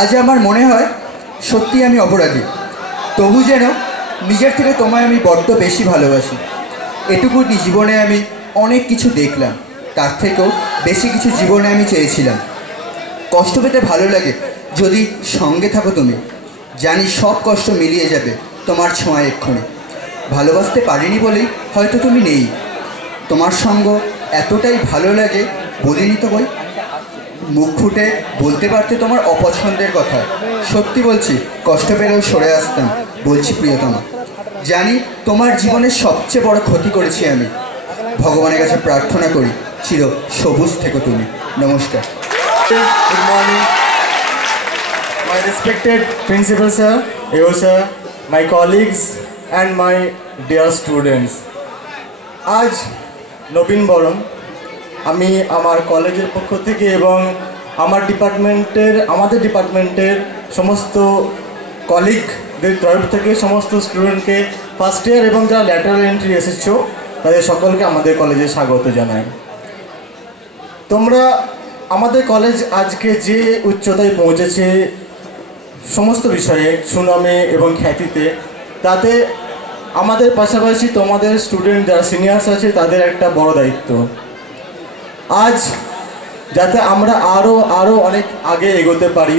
আজ আমার মনে হয় সত্যি আমি অপরাধী, তবু যেন নিজের থেকে তোমায় আমি বড্ড বেশি ভালোবাসি। এটুকুনি জীবনে আমি অনেক কিছু দেখলাম, তার থেকেও বেশি কিছু জীবনে আমি চেয়েছিলাম। কষ্ট পেতে ভালো লাগে যদি সঙ্গে থাকো তুমি, জানি সব কষ্ট মিলিয়ে যাবে তোমার ছোঁয়ায় এক্ষুনি। ভালোবাসতে পারিনি বলেই হয়তো তুমি নেই, তোমার সঙ্গ এতটাই ভালো লাগে বলিনি তো বই। মুখ ফুটে বলতে পারতে তোমার অপছন্দের কথা, সত্যি বলছি কষ্ট পেলেও সরে আসতাম। বলছি প্রিয়তমা, জানি তোমার জীবনের সবচেয়ে বড় ক্ষতি করেছি আমি। ভগবানের কাছে প্রার্থনা করি চির সবুজ থেকো তুমি। নমস্কার। Good morning, my respected principal sir, AO sir, my colleagues and my dear students. আজ নবীন বরণ আমি আমার কলেজের পক্ষ থেকে এবং আমাদের ডিপার্টমেন্টের সমস্ত কলিগদের তরফ থেকে সমস্ত স্টুডেন্টকে ফার্স্ট ইয়ার এবং যারা ল্যাটারাল এন্ট্রি এসেছো তাদের সকলকে আমাদের কলেজে স্বাগত জানাই। তোমরা আমাদের কলেজ আজকে যে উচ্চতায় পৌঁছেছে সমস্ত বিষয়ে সুনামে এবং খ্যাতিতে, তাতে আমাদের পাশাপাশি তোমাদের স্টুডেন্ট যারা সিনিয়র্স আছে তাদের একটা বড় দায়িত্ব। আজ যাতে আমরা আরও অনেক আগে এগোতে পারি।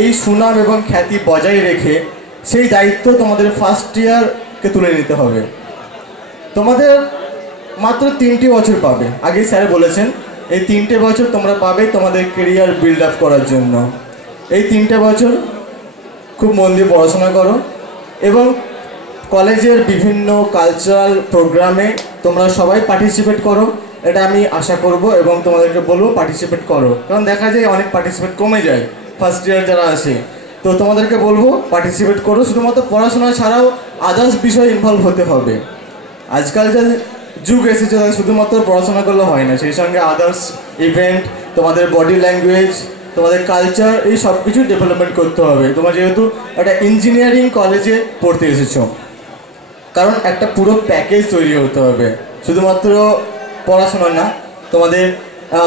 এই সুনাম এবং খ্যাতি বজায় রেখে সেই দায়িত্ব তোমাদের ফার্স্ট ইয়ারকে তুলে নিতে হবে। তোমাদের মাত্র 3টি বছর পাবে, আগেই স্যার বলেছেন এই 3টে বছর তোমরা পাবে তোমাদের কেরিয়ার বিল্ড আপ করার জন্য। এই 3টে বছর খুব মন দিয়ে পড়াশোনা করো এবং কলেজের বিভিন্ন কালচারাল প্রোগ্রামে তোমরা সবাই পার্টিসিপেট করো, এটা আমি আশা করব এবং তোমাদেরকে বলবো পার্টিসিপেট করো। কারণ দেখা যায় অনেক পার্টিসিপেট কমে যায় ফার্স্ট ইয়ার যারা আসে, তো তোমাদেরকে বলবো পার্টিসিপেট করো। শুধুমাত্র পড়াশোনা ছাড়াও আদার্স বিষয় ইনভলভ হতে হবে। আজকাল যে যুগ এসেছে শুধুমাত্র পড়াশোনা করলে হয় না, সেই সঙ্গে আদার্স ইভেন্ট, তোমাদের বডি ল্যাঙ্গুয়েজ, তোমাদের কালচার, এই সব কিছু ডেভেলপমেন্ট করতে হবে। তোমরা যেহেতু একটা ইঞ্জিনিয়ারিং কলেজে পড়তে এসেছো, কারণ একটা পুরো প্যাকেজ তৈরি হতে হবে, শুধুমাত্র পড়াশোনা না, তোমাদের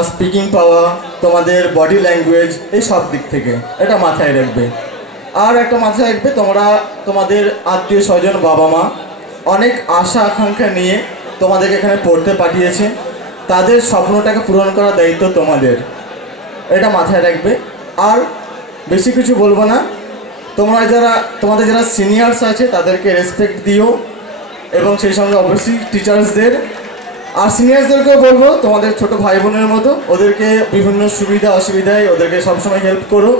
স্পিকিং পাওয়া, তোমাদের বডি ল্যাঙ্গুয়েজ, এই সব দিক থেকে এটা মাথায় রাখবে। আর একটা মাথায় রাখবে তোমরা তোমাদের আত্মীয় স্বজন, বাবা মা অনেক আশা আকাঙ্ক্ষা নিয়ে তোমাদেরকে এখানে পড়তে পাঠিয়েছে, তাদের স্বপ্নটাকে পূরণ করার দায়িত্ব তোমাদের, এটা মাথায় রাখবে। আর বেশি কিছু বলবো না, তোমাদের যারা সিনিয়র্স আছে তাদেরকে রেসপেক্ট দিও এবং সেই সঙ্গে অবশ্যই টিচার্সদের আর সিনিয়র্সদেরকেও বলবো তোমাদের ছোট ভাই বোনের মতো, ওদেরকে বিভিন্ন সুবিধা অসুবিধায় ওদেরকে সবসময় হেল্প করো।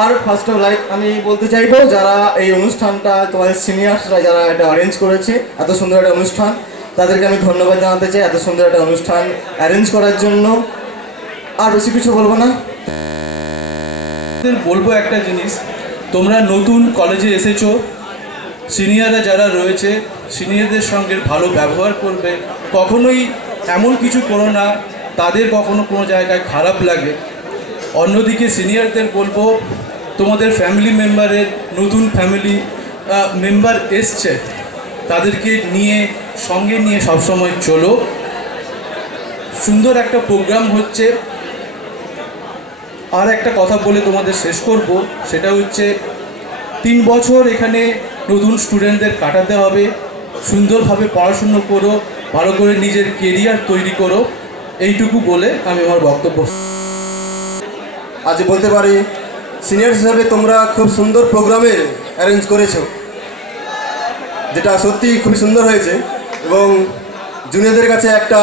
আর ফার্স্ট অফ লাইক আমি বলতে চাইবো যারা এই অনুষ্ঠানটা, তোমাদের সিনিয়র্সরা যারা এটা অ্যারেঞ্জ করেছে, এত সুন্দর একটা অনুষ্ঠান, তাদেরকে আমি ধন্যবাদ জানাতে চাই এত সুন্দর একটা অনুষ্ঠান অ্যারেঞ্জ করার জন্য। আর বেশি কিছু বলবো না। বলবো একটা জিনিস, তোমরা নতুন কলেজে এসেছো, সিনিয়ররা যারা রয়েছে সিনিয়রদের সঙ্গে ভালো ব্যবহার করবে, কখনোই এমন কিছু করো না তাদের কখনো কোনো জায়গায় খারাপ লাগে। অন্যদিকে সিনিয়রদের বলবো তোমাদের ফ্যামিলি মেম্বারের নতুন ফ্যামিলি মেম্বার এসছে, তাদেরকে সঙ্গে নিয়ে সবসময় চলো। সুন্দর একটা প্রোগ্রাম হচ্ছে। আর একটা কথা বলে তোমাদের শেষ করব, সেটা হচ্ছে 3 বছর এখানে নতুন স্টুডেন্টদের কাটাতে হবে। সুন্দরভাবে পড়াশুনো করো, ভালো করে নিজের কেরিয়ার তৈরি করো, এইটুকু বলে আমি আমার বক্তব্য। আজ বলতে পারি সিনিয়র হিসাবে তোমরা খুব সুন্দর প্রোগ্রামের অ্যারেঞ্জ করেছো, যেটা সত্যি খুবই সুন্দর হয়েছে এবং জুনিয়রদের কাছে একটা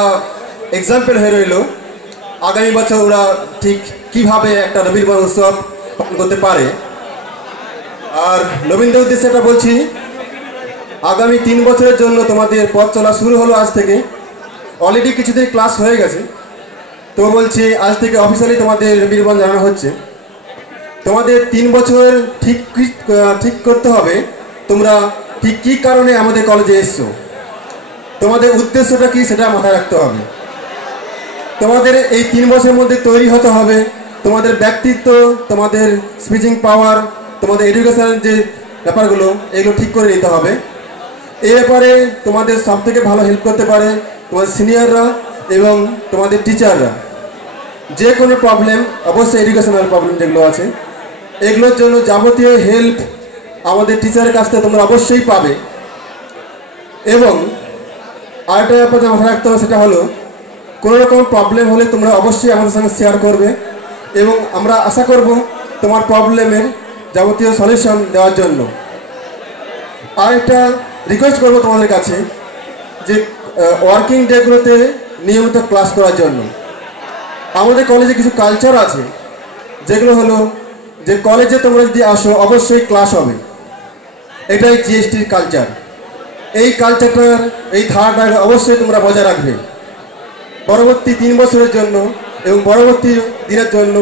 এক্সাম্পল হয়ে রইল। আগামী বছর ওরা ঠিক কিভাবে একটা রবীন্দ্র উৎসব পালন করতে পারে। আর নবীনদের উদ্দেশ্যে এটা বলছি, আগামী 3 বছরের জন্য তোমাদের পথ চলা শুরু হলো আজ থেকে। অলরেডি কিছুদিন ক্লাস হয়ে গেছে, তো বলছি আজ থেকে অফিসিয়ালি তোমাদের রবীন্দ্র জানানো হচ্ছে। তোমাদের 3 বছর ঠিক করতে হবে তোমরা ঠিক কী কারণে আমাদের কলেজে এসছো, তোমাদের উদ্দেশ্যটা কী সেটা মাথায় রাখতে হবে। তোমাদের এই 3 বছরের মধ্যে তৈরি হতে হবে তোমাদের ব্যক্তিত্ব, তোমাদের স্পিচিং পাওয়ার, তোমাদের এডুকেশনের যে ব্যাপারগুলো, এগুলো ঠিক করে নিতে হবে। এই ব্যাপারে তোমাদের সবথেকে ভালো হেল্প করতে পারে তোমাদের সিনিয়ররা এবং তোমাদের টিচাররা। যে কোনো প্রবলেম, অবশ্যই এডুকেশনাল প্রবলেম যেগুলো আছে, এগুলোর জন্য যাবতীয় হেল্প আমাদের টিচারের কাছ থেকে তোমরা অবশ্যই পাবে। এবং আরেকটা ব্যাপার মাথায় রাখতে হবে, সেটা হলো কোনো রকম প্রবলেম হলে তোমরা অবশ্যই আমাদের সঙ্গে শেয়ার করবে এবং আমরা আশা করব তোমার প্রবলেমের যাবতীয় সলিউশন দেওয়ার জন্য। আরেকটা রিকোয়েস্ট করবো তোমাদের কাছে যে ওয়ার্কিং ডেগুলোতে নিয়মিত ক্লাস করার জন্য। আমাদের কলেজে কিছু কালচার আছে, যেগুলো হলো যে কলেজে তোমরা যদি আসো অবশ্যই ক্লাস হবে, এটাই জিএসটির কালচার। এই কালচারটার এই ধারাটা অবশ্যই তোমরা বজায় রাখবে পরবর্তী 3 বছরের জন্য এবং পরবর্তী দিনের জন্য।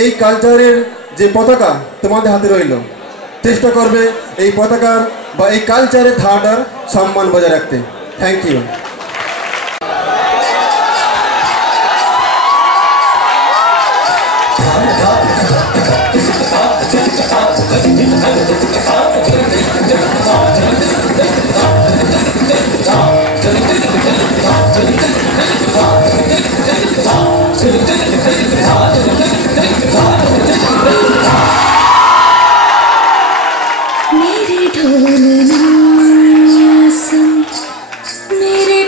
এই কালচারের যে পতাকা তোমাদের হাতে রইল, চেষ্টা করবে এই পতাকার বা এই কালচারের ধারাটার সম্মান বজায় রাখতে। Thank you. मेरे ढोलना सुन, मेरे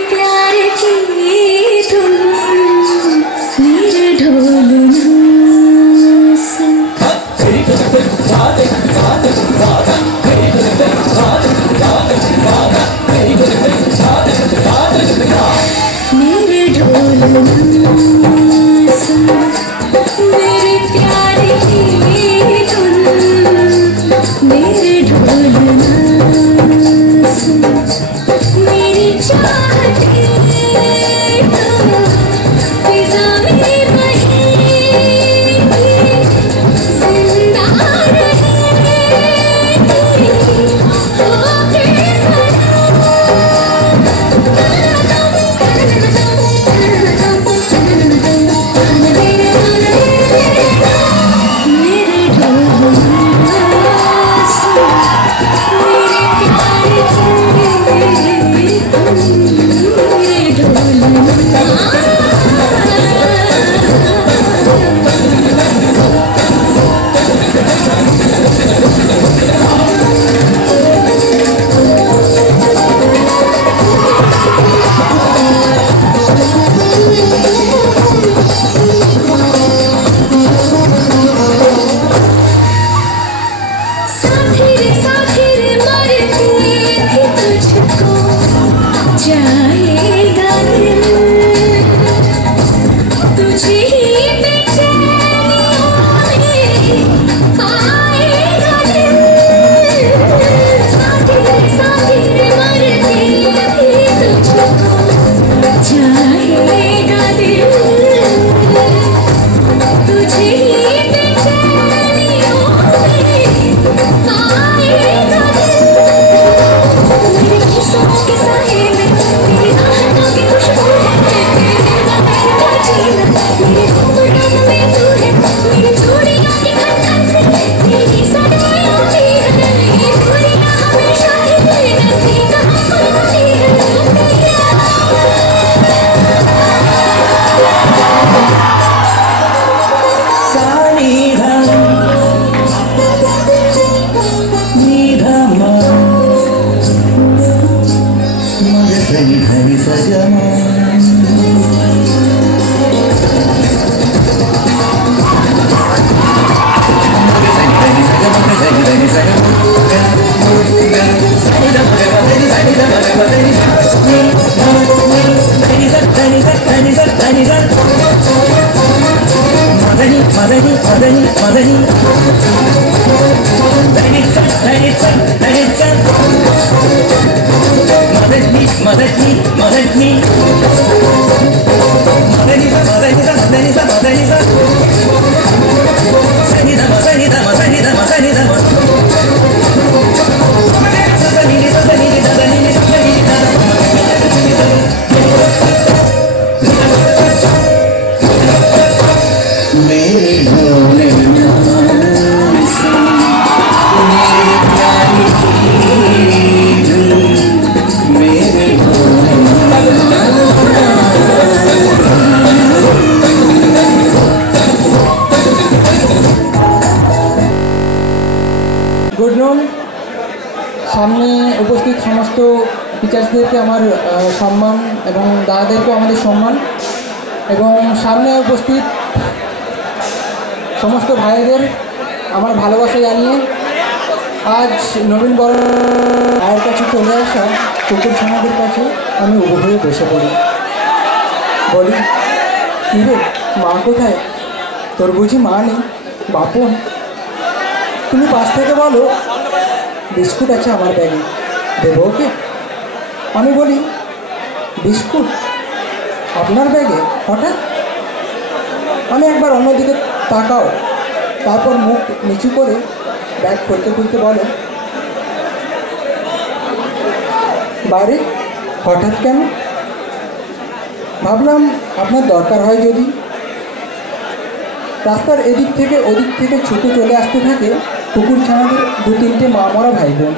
গুড নুন। সামনে উপস্থিত সমস্ত টিচার্সদেরকে আমার সম্মান এবং দাদাদেরকেও আমাদের সম্মান, এবং সামনে উপস্থিত সমস্ত ভাইদের আমার ভালোবাসা জানিয়ে আজ নবীন বরণ ভাইয়ের কাছে চলে আসা কুকুর ছানাদের কাছে আমি উবু হয়ে বসে পড়ি। বলি, কী রে, মা কোথায়? তোর বুঝি মা নেই? বাপন, তুমি পাশ থেকে বলো বিস্কুট আছে আমার ব্যাগে, দেবো ওকে? আমি বলি, বিস্কুট আপনার ব্যাগে হঠাৎ? আমি একবার অন্যদিকে তাকাও, তারপর মুখ নিচু করে ব্যাগ খুলতে খুলতে বলে, বাইরে হঠাৎ কেন? ভাবলাম আপনার দরকার হয় যদি। রাস্তার এদিক থেকে ওদিক থেকে ছুটে চলে আসতে থাকে কুকুর ছানাদের দু তিনটে মা মরা ভাই বোন।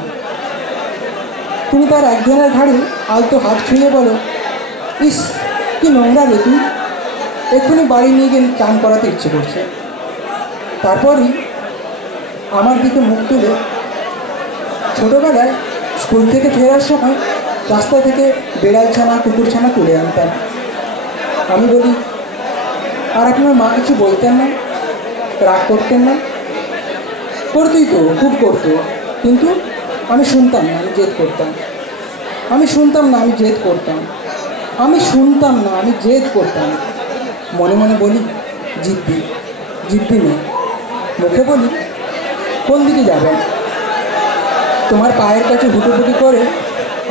তুমি তার একজনের ঘাড়ে আলতো হাত ছুঁয়ে বলো, ইস কি নোংরা রে তুই, এক্ষুনি বাড়ি নিয়ে গিয়ে চান করাতে ইচ্ছে করছে। তারপরই আমার দিকে মুখ তুলে, ছোটোবেলায় স্কুল থেকে ফেরার সময় রাস্তা থেকে বেড়াল ছানা কুকুর ছানা তুলে আনতাম। আমি বলি, আর আপনার মা কিছু বলতেন না? রাগ করতেন না? করতেই তো, খুব করতো, কিন্তু আমি শুনতাম না, আমি জেদ করতাম। আমি শুনতাম না, আমি জেদ করতাম। আমি শুনতাম না, আমি জেদ করতাম। মনে মনে বলি, জিদ্দি জিদ্দি নেই। মুখে বলি, কোন দিকে যাবেন? তোমার পায়ের কাছে হুটোপুটি করে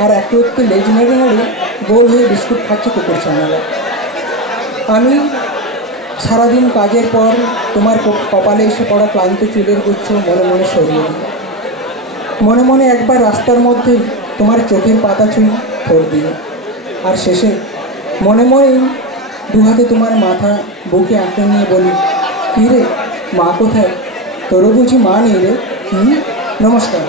আর একটু একটু লেজ নেড়ে নেড়ে গোল হয়ে বিস্কুট খাচ্ছে কুকুর ছানারা। আমি সারাদিন কাজের পর তোমার কপালে এসে পড়া ক্লান্ত চুলের গুচ্ছ মনে মনে সরিয়ে দিই। মনে মনে একবার রাস্তার মধ্যেই তোমার চোখের পাতা ছুঁই ঠোঁট দিয়ে। আর শেষে মনে মনেই দু হাতে তোমার মাথা বুকে আঁকড়ে নিয়ে বলি, কী রে, মা কোথায়? তোরও বুঝি মা নেই রে? নমস্কার।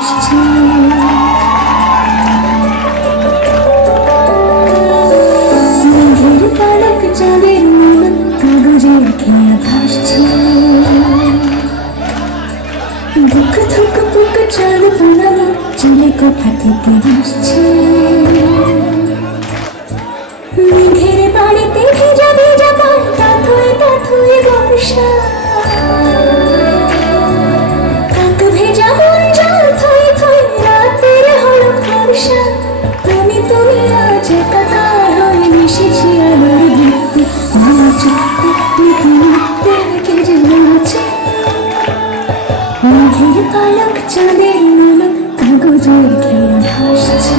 ভাসছে মেঘের পালক চাঁদের মূলক কাগজের খেয়া ভাসছে বুক থুক বুক চাঁদ পানামো চলে কোথা থেকে আসছে মেঘের বাড়িতে ভেজা ভেজা পান তাথুই তাথুই বর্ষা কাক ভেজা মন জল থই থই রাতের হলো ভরসা আমি তুমি আজ একাকার হয়ে মিশেছি আলোর বৃত্তি আমার চুক্তি নীতি মিথ্যে কে যে নাচে মেঘের পালক চাঁদের মূলক কাগজের খেয়া ভাসছে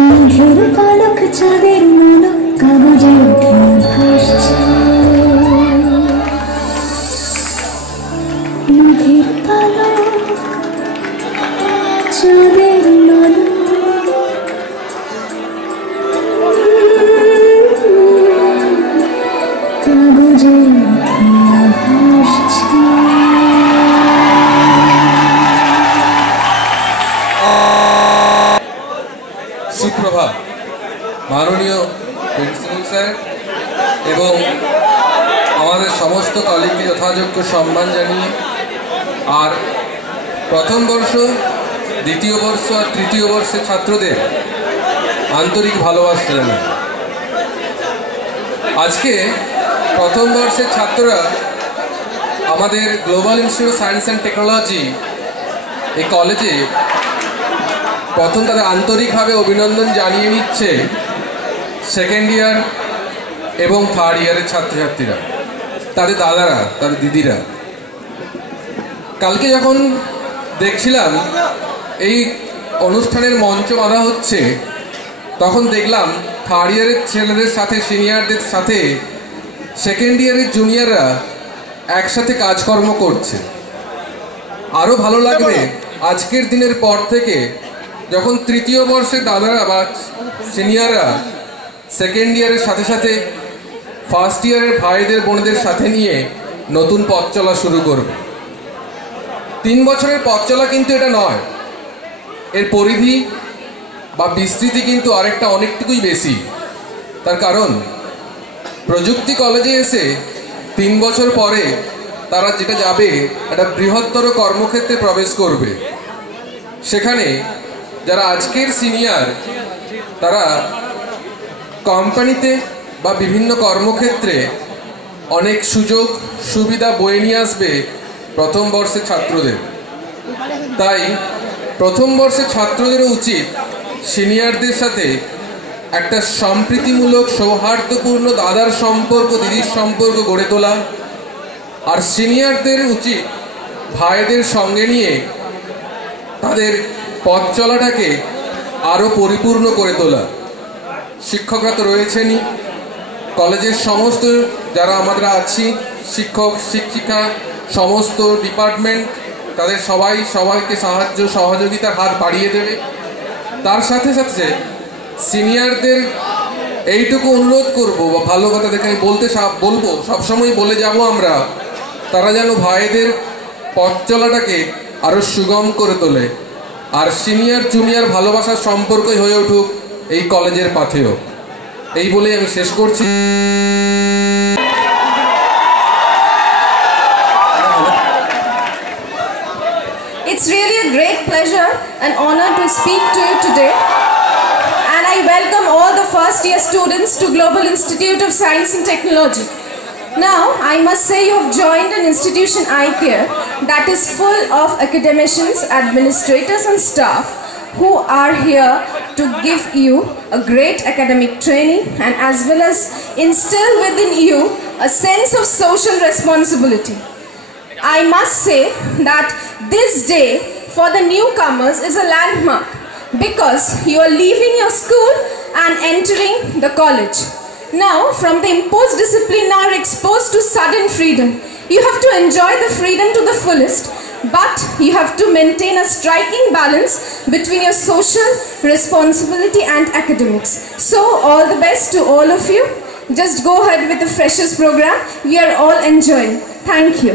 মেঘের পালক চাঁদের মূলক কাগজের খেয়া ভাসছে মেঘের পালক চাঁদের মূলক কাগজের খেয়া ভাসছে সুপ্রভাত মাননীয় প্রিন্সিপাল স্যার এবং আমাদের সমস্ত কলিগকে যথাযোগ্য সম্মান জানিয়ে আর প্রথম বর্ষ দ্বিতীয় বর্ষ আর তৃতীয় বর্ষের ছাত্রদের আন্তরিক ভালোবাসা জানাই। আজকে প্রথম বর্ষের ছাত্ররা আমাদের global institute of science and technology এই কলেজে প্রথম তাদের আন্তরিকভাবে অভিনন্দন জানিয়ে নিচ্ছে সেকেন্ড ইয়ার এবং থার্ড ইয়ারের ছাত্রছাত্রীরা, তাদের দাদারা, তাদের দিদিরা। কালকে যখন দেখছিলাম এই অনুষ্ঠানের মঞ্চ বাঁধা হচ্ছে তখন দেখলাম থার্ড ইয়ারের ছেলেদের সাথে সিনিয়রদের সাথে সেকেন্ড ইয়ারের জুনিয়ররা একসাথে কাজকর্ম করছে। আরও ভালো লাগবে আজকের দিনের পর থেকে যখন তৃতীয় বর্ষের দাদারা বা সিনিয়ররা সেকেন্ড ইয়ারের সাথে সাথে ফার্স্ট ইয়ারের ভাইদের বোনদের সাথে নিয়ে নতুন পথ চলা শুরু করবে। 3 বছরের পথ চলা কিন্তু এটা নয়, এর পরিধি বা বিস্তৃতি কিন্তু আরেকটা অনেকটুকুই বেশি। তার কারণ প্রযুক্তি কলেজে এসে 3 বছর পরে তারা যেটা যাবে একটা বৃহত্তর কর্মক্ষেত্রে প্রবেশ করবে। সেখানে যারা আজকের সিনিয়র তারা কোম্পানিতে বা বিভিন্ন কর্মক্ষেত্রে অনেক সুযোগ সুবিধা বয়ে নিয়ে আসবে প্রথম বর্ষের ছাত্রদের। তাই প্রথম বর্ষের ছাত্রদেরও উচিত সিনিয়রদের সাথে একটা সম্প্রীতিমূলক সৌহার্দ্যপূর্ণ দাদার সম্পর্ক, দিদির সম্পর্ক গড়ে তোলা, আর সিনিয়রদের উচিত ভাইদের সঙ্গে নিয়ে তাদের পথ চলাটাকে আরও পরিপূর্ণ করে তোলা। শিক্ষকরা তো রয়েছেনই, কলেজের সমস্ত যারা আমরা আছি শিক্ষক শিক্ষিকা সমস্ত ডিপার্টমেন্ট তাদের সবাইকে সাহায্য সহযোগিতার হাত বাড়িয়ে দেবে। তার সাথে সাথে সিনিয়রদের এইটুকু অনুরোধ করব বা ভালো কথা দেখে আমি বলবো সবসময় বলে যাব আমরা, তারা যেন ভাইদের পথ চলাটাকে আরও সুগম করে তোলে। আর সিনিয়র জুনিয়র ভালোবাসার সম্পর্কই হয়ে উঠুক এই কলেজের পাথেয়। এই বলেই আমি শেষ করছি। It's really a great pleasure and honor to speak to you today. And I welcome all the first year students to Global Institute of Science and Technology. Now, I must say you have joined an institution, iCare, that is full of academicians, administrators and staff who are here to give you a great academic training and as well as instill within you a sense of social responsibility. I must say that this day for the newcomers is a landmark because you are leaving your school and entering the college. Now, from the imposed discipline, now are exposed to sudden freedom. You have to enjoy the freedom to the fullest, but you have to maintain a striking balance between your social responsibility and academics. So, all the best to all of you. Just go ahead with the freshers program. We are all enjoying. Thank you.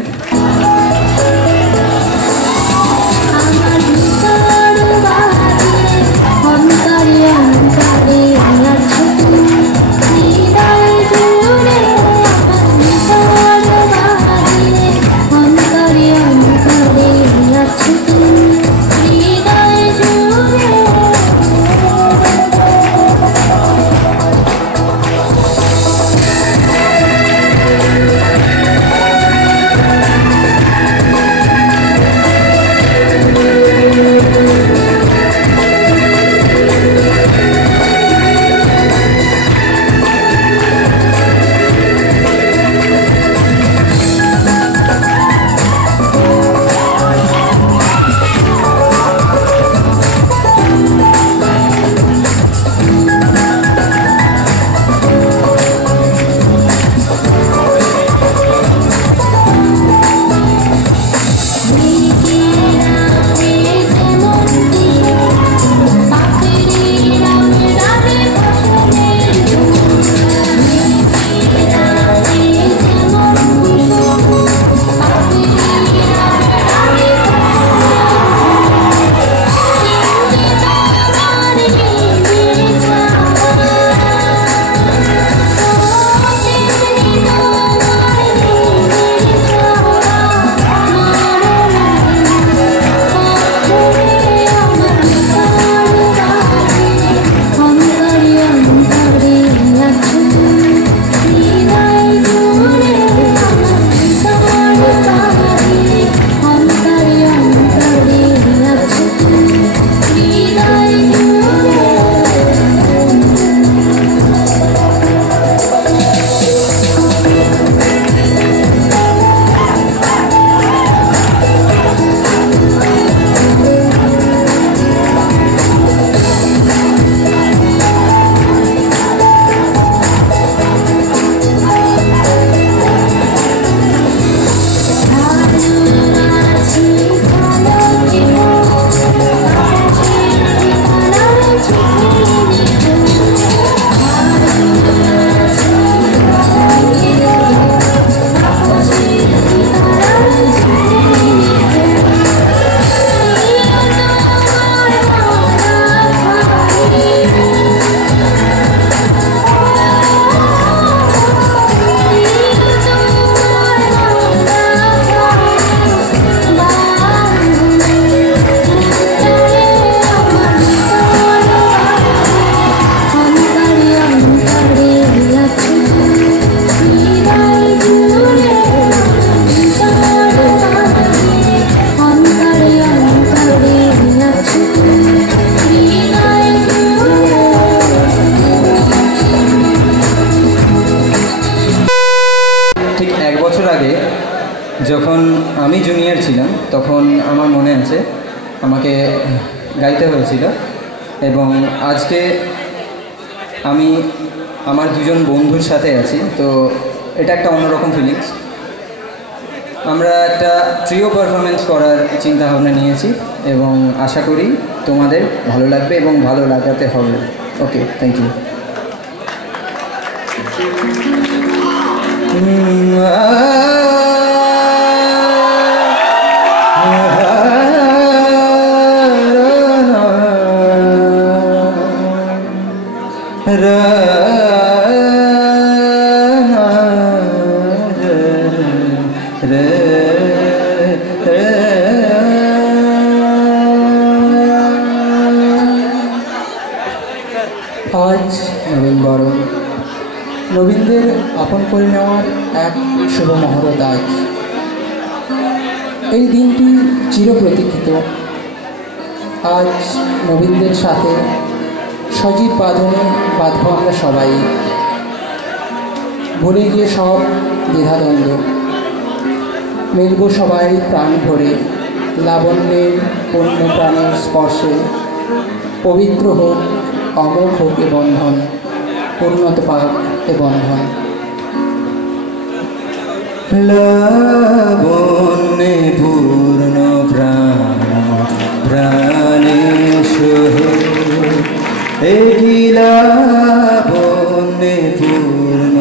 যখন আমি junior ছিলাম তখন আমার মনে আছে আমাকে গাইতে হয়েছিল এবং আজকে আমি আমার দুজন বন্ধুর সাথে আছি, তো এটা একটা অন্যরকম ফিলিংস। আমরা একটা ট্রিও পারফরমেন্স করার চিন্তা ভাবনা নিয়েছি এবং আশা করি তোমাদের ভালো লাগবে এবং ভালো লাগাতে হবে। ওকে, থ্যাংক ইউ। আজ নবীনবরণ, নবীনদের আপন করে নেওয়ার এক শুভ মুহূর্ত আজ। এই দিনটি চিরপ্রতীক্ষিত। আজ নবীনদের সাথে সজীব বাঁধনে বাঁধব আমরা সবাই, ভুলে গিয়ে সব দ্বিধাদ্বন্দ্ব। মিলব সবাই প্রাণ ভরে লাবণ্যের পূর্ণ প্রাণের স্পর্শে। পবিত্র হোক, অমোঘ হোক এ বন্ধন, উন্নত পাক এ বন্ধন। লাবণ্যে পূর্ণ প্রাণে সোহে, এই লাবণ্যে পূর্ণ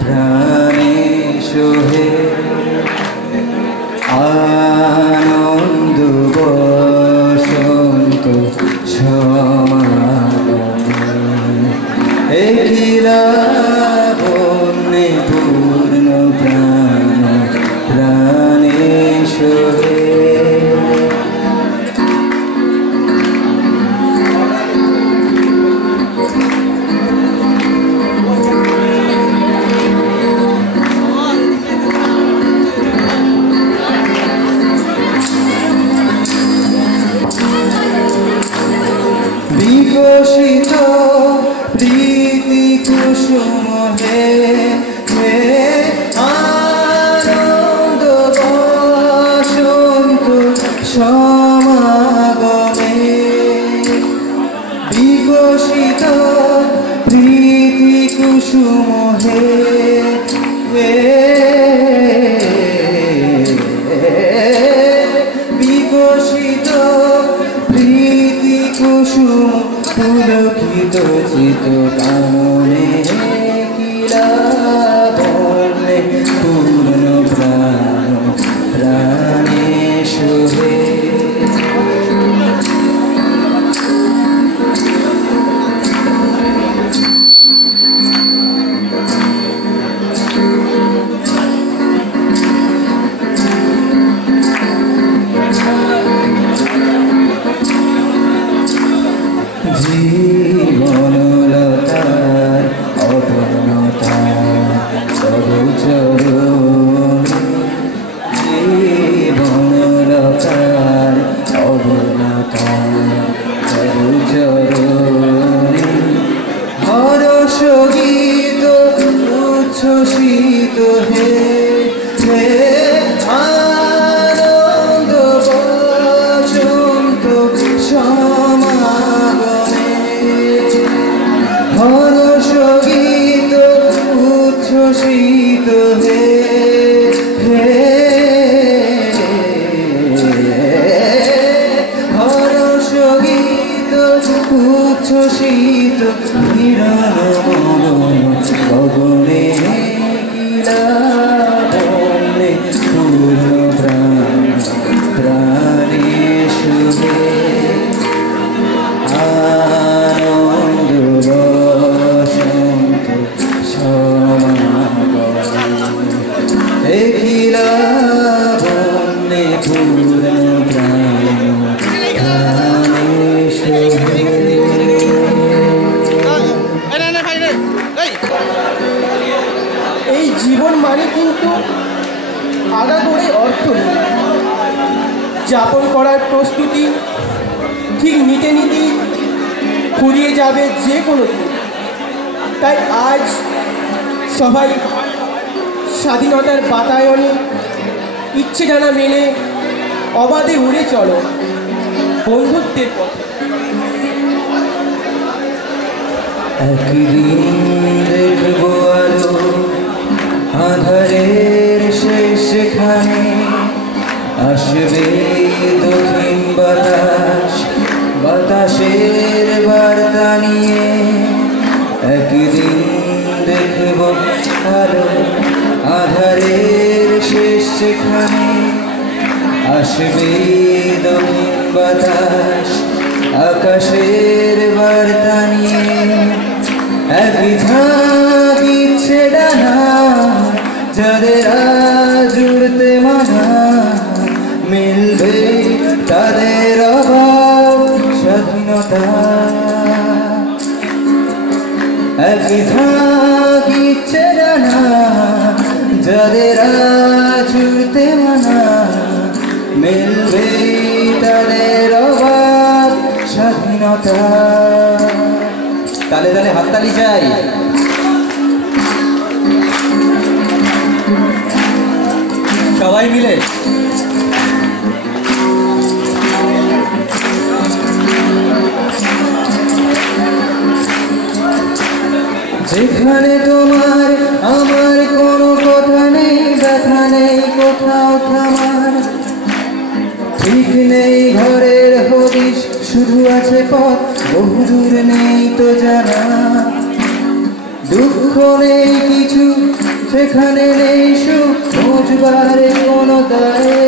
প্রাণে সোহে। আনন্দ বসন্ত সমাগমে, এই লাবণ্যে পূর্ণ প্রাণে সোহে। বিকশিত প্রীতি কুসুম হে, হে আনন্দ বসন্ত সমাগমে। বিকশিত প্রীতি কুসুম হে, হে বিকশিত প্রীতি কুসুম পুলকিত চিত কামনে। কিলাবণ্যে পূর্ণ প্রাণে সোহে। জীবনলতার অপূর্ণতা তবু চরণে, জীবনলতার অপূর্ণতা তবু চরণে। হরষ গীত উচ্ছ্বসিত হে, হে আনন্দ বসন্ত সমাগমে। হরষ গীত উচ্ছ্বসিত হে, হে হরষ গীত উচ্ছ্বসিত হিরণ মগন গগনে। কিলাবণ্যে পূর্ণ প্রাণে সোহে। আনন্দ বসন্ত সমাগমে, এই লাবণ্যে পূর্ণ প্রাণে সোহে। এই জীবন মানে কিন্তু আলাদা করে অর্থ নেই। যাপন করার প্রস্তুতি ঠিক নিতে নিতেই ফুরিয়ে যাবে যে কোনো দিন। তাই আজ সবাই স্বাধীনতার বাতায়নে ইচ্ছে জানা মেলে অবাধে উড়ে চলো বন্ধুত্বের পথে। একদিন দেখবো আলো আধারের সে সেখানে আসবে দক্ষিণ বাতাস, বাতাসের বার্তা নিয়ে একদিন দেখব আলো আধারের শেষ সেখানে আসবে দক্ষিণ বাতাস, আকাশের বার্তা নিয়ে একই ঝাঁক ইচ্ছে ডানা, যাদের আজ উড়তে মানা, মিলবে তাদের অভাব স্বাধীনতা। একই ঝাঁক ইচ্ছে ডানা, যাদের আজ উড়তে মানা, মিলবে তাদের অভাব স্বাধীনতা। তালে তালে হাততালি চাই। সবাই মিলে যেখানে তোমার আমার কোনো কথা নেই, ব্যথা নেই কোথাও থামার, ঠিক নেই ঘরের হদিশ, শুধু আছে পথ বহুদূর নেই তো জানা। দুঃখ নেই কিছু সেখানে নেই সুখ, বুঝবারে কোনো দায়ে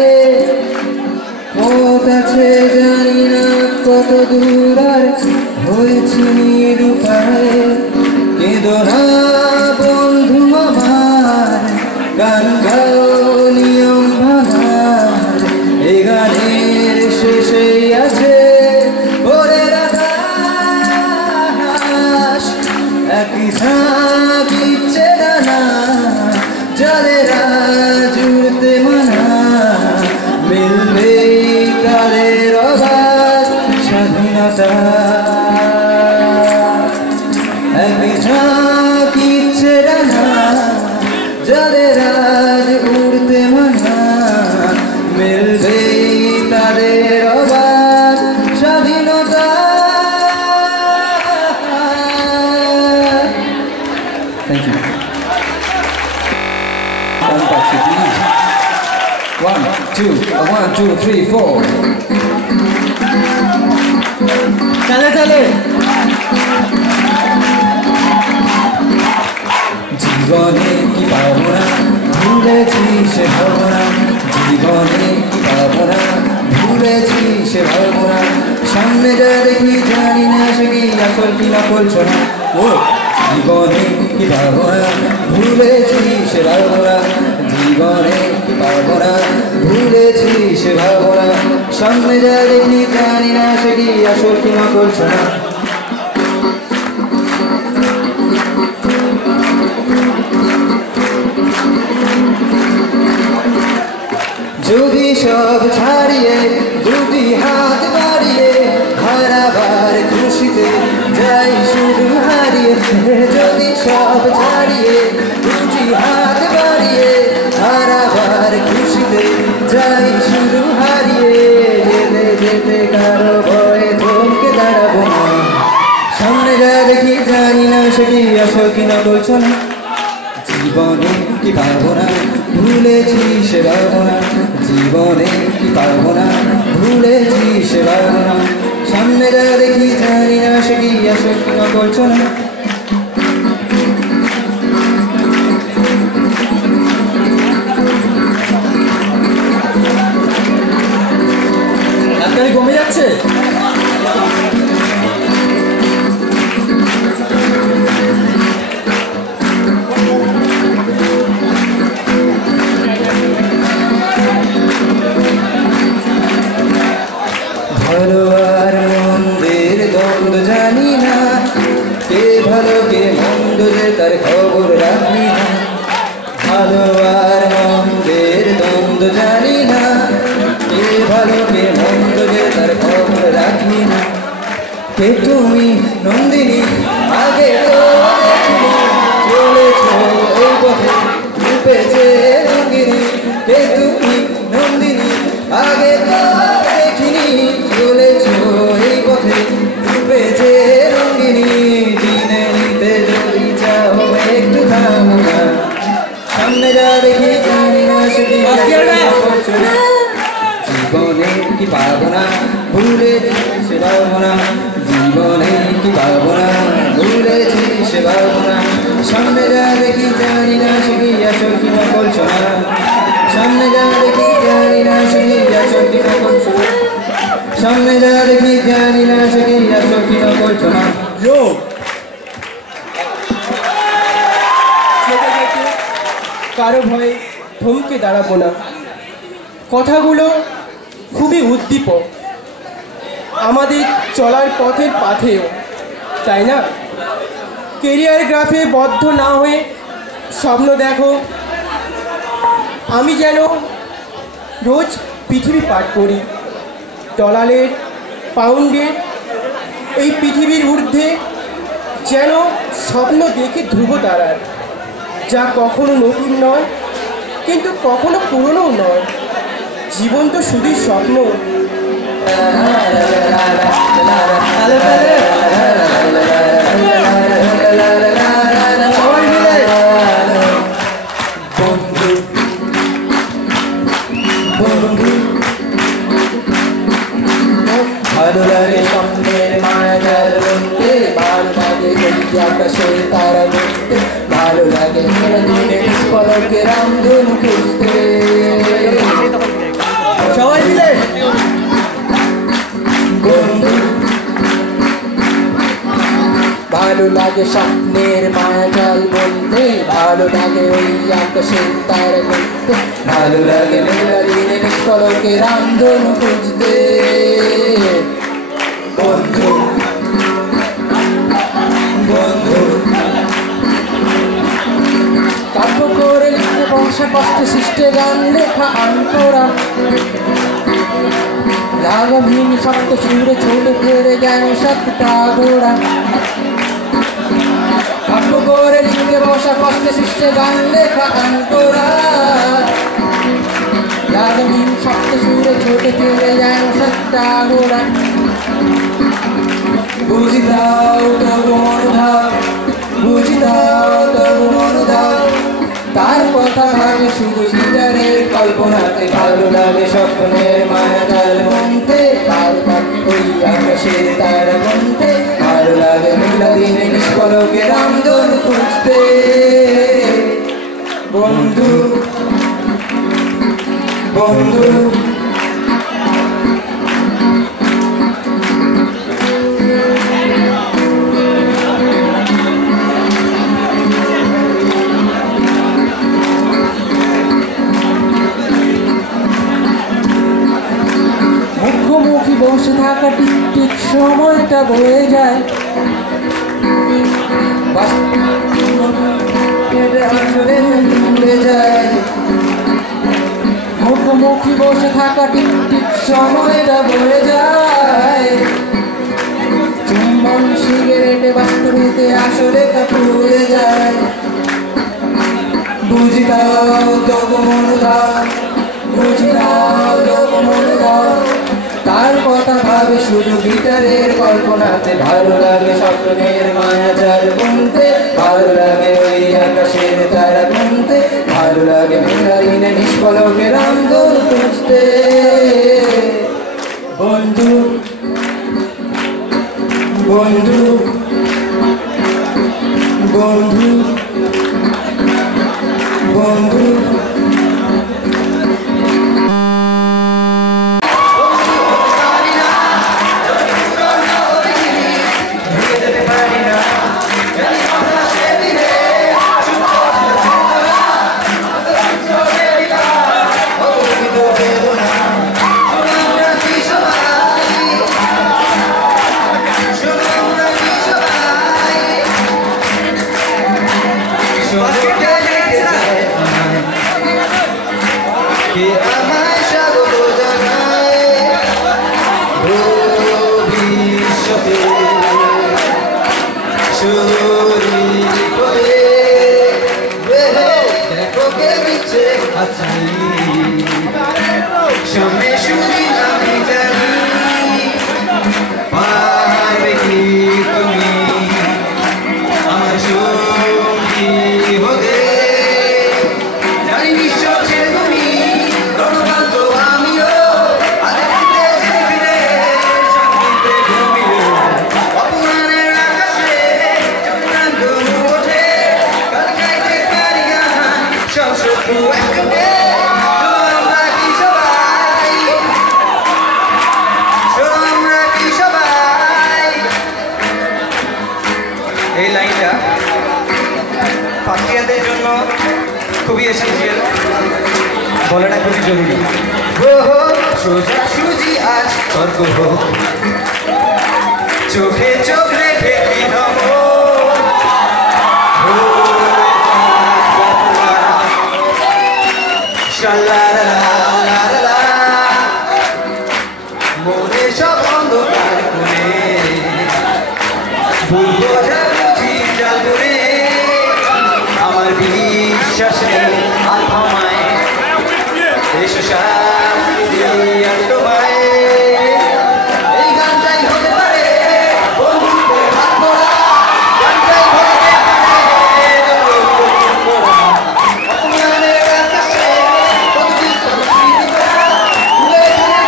পথ আছে জানি না কত দূর আর হয়েছি নিরুপায়ে। কেঁদো না বন্ধু আমার, গান গাও নিয়ম ভাঙার, এই গানের শেষেই আছে ভোরের আকাশ। একই ঝাঁক ইচ্ছে ডানা, যাদের আজ উড়তে মানা, মিলবে তাদের অবাধ স্বাধীনতা। একই ঝাঁক ইচ্ছে ডানা, যাদের আজ উড়তে মানা, মিলবে তাদের অবাধ স্বাধীনতা। Thank you. Please. 1, 2, 3, 4. চলে চলে। জীবনে কি পাবো না ভুলেছি সে ভাবনা, জীবনে কি পাবো না ভুলেছি সে ভাবনা, সামনে যা দেখি জানি না সে কি আসল কি নকল শোনা। জীবনে কি পাবো না ভুলেছি সে ভাবনা, জীবনে কি পাবো না ভুলেছি সে ভাবনা, সামনে যা দেখি জানি না সে কি আসল কি নকল শোনা। যদি সব ছাড়িয়ে দুটি হাত বাড়িয়ে হারাবার খুশিতে যাই শুধু হারিয়ে, যদি সব ছাড়িয়ে দুটি হাত বাড়িয়ে হারাবার খুশিতে যাই শুধু হারিয়ে, যেতে যেতে কারো ভয়ে থমকে দাঁড়াবো না, সামনে যা দেখি জানি না সে কি আসল কিনা বলছো না। জীবনে কি পাবো না ভুলেছি সে ভাবনা, জীবনে কি পাবো না ভুলেছি সে ভাবনা, সামনে যা দেখি জানি না সে কি আসল কিনা বলছো না। হাততালি কমে যাচ্ছে। ভালো আর মন্দের দ্বন্দ্ব জানি না, কে ভালো কে মন্দ যে তার খবর রাখি না। ভালো আর মন্দের দ্বন্দ্ব জানি না, কে ভালো কে মন্দ যে তার খবর রাখি না। কে তুমি নন্দিনী আগে তো দেখিনি, চলেছ এই পথে রূপেছে রঙ্গিনী। কে তুমি নন্দিনী আগে তো দেখিনি, চলেছ এই পথে রূপেছে রঙ্গিনী। দিনে নিতে যদি চাও একটু থামো না, সামনে যা দেখি জানি না সেটি সামনে যা দেখি জানি না সে কি আসো কি না করছো না কারো ভয়ে থমকে দাঁড়াবো না। কথাগুলো খুবই উদ্দীপক আমাদের চলার পথের পাথেও, তাই না? কেরিয়ার গ্রাফে বদ্ধ না হয়ে স্বপ্ন দেখো। আমি যেন রোজ পৃথিবী পাঠ করি, ডলারের পাউন্ডের এই পৃথিবীর ঊর্ধ্বে যেন স্বপ্ন দেখে ধ্রুব তারার, যা কখনো নতুন নয় কিন্তু কখনো পুরনোও নয়। জীবন তো শুধুই স্বপ্ন। ভালো লাগে স্বপ্নের মায়াজাল বলতে, ভালো লাগে আকাশের তারা বলতে, ভালো লাগে দিনের পলকে রামধনু খুঁজতে। সবাই মিলে বন্ধু। ভালো লাগে স্বপ্নের মায়াজাল বলতে, ভালো লাগে ওই আকাশের তারা বলতে, ভালো লাগে দিনের পলকে রামধনু খুঁজতে। বন্ধু বন্ধু কাব্য করে লিখতে বংশা কষ্টে সৃষ্টে গান লেখা আনকোরা, রাগহীন শব্দ সুরে ছোট ফেরে জ্ঞান সত্যটা গোড়া। কাব্য করে লিখতে বংশা কষ্টে সৃষ্টে গান লেখা আনকোরা, রাগহীন শব্দ সুরে ছোট ফেরে জ্ঞান সত্যটা গোড়া। বুঝি দাও তবু মনোধাও, বুঝি দাও তবু মনোধাও, তার কথা ভাবে শুধু গিটারের কল্পনাতে। ভালো লাগে স্বপ্নের মায়াজাল বুনতে, ভালো লাগে ওই আকাশের তারা গুনতে, ভালো লাগে মেঘলা দিনে নিষ্পলকে রামধনু খুঁজতে। বন্ধু বন্ধু মুখোমুখি বসে থাকা টিক টিক সময়টা বয়ে যায়, আসলে ভুলে যায়। মুখোমুখি বসে থাকা টিক টিক সময়টা বয়ে যায়, চুম্বন সিগারেটে বাস্তবেতে আসলে তা ভুলে যায়। বুঝি দাও তবু মনে দাও, বুঝি দাও তবু মনে দাও, তার কথা ভাবে শুধু গিটারের কল্পনাতে। ভালো লাগে স্বপ্নের মায়াজাল বুনতে, ভালো লাগে ওই আকাশের তারা গুনতে, ভালো লাগে মেঘলা দিনে নিষ্পলকে রামধনু খুঁজতে। বন্ধু বন্ধু বন্ধু বন্ধু Just a বলাটা খুবই জরুরি। সোজাসুজি আজ তর্ক হোক, চোখে চোখ রেখে কি নব মনে সব অন্ধকার করে বলবো জাল করে আমার বিশ্বাস নেই আর থামায় এসো শাস্তি আর তোমায় এই গানটাই হতে পারে বন্ধুদের হাত ধরা, গানটাই হতে পারে অপমানের আকাশে কতদিন স্মৃতি করা ভুলে গেলে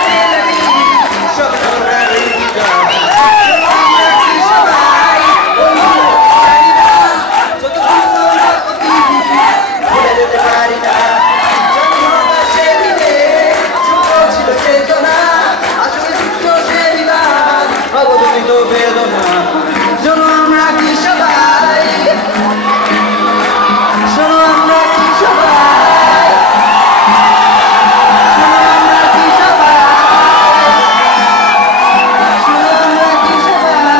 সব ধরা রইটা আমরা কি সবাই বন্ধু জানি না যতক্ষণ ভুলে যেতে পারি না চেতনা আসলে দুঃখ সে বিবাদ অবদমিত বেদনা শোনো আমরা কি সবাই, শোনো আমরা কি সবাই, শোনো আমরা কি সবাই, শোনো আমরা কি সবাই।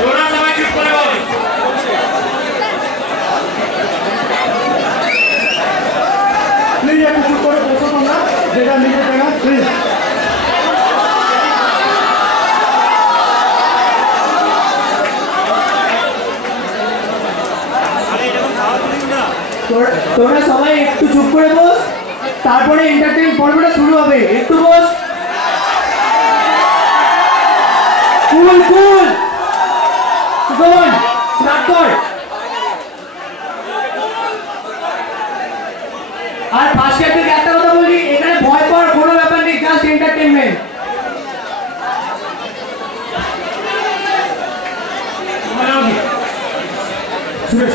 তোরা সবাই চুপ করে বল। প্লিজ একটু চুপ করে বসো তোমরা, যেটা নিজের জায়গা প্লিজ। তোমরা সবাই একটু চুপ করে বস, তারপরে এন্টারটেইন পর্বটা শুরু হবে। একটু বস, কুল কুল সুমন স্টার্ট কর। আর ফার্স্ট ইয়ার থেকে একটা কথা বলি, এখানে ভয় পাওয়ার কোনো ব্যাপার নেই, জাস্ট এন্টারটেইনমেন্ট। সুরেশ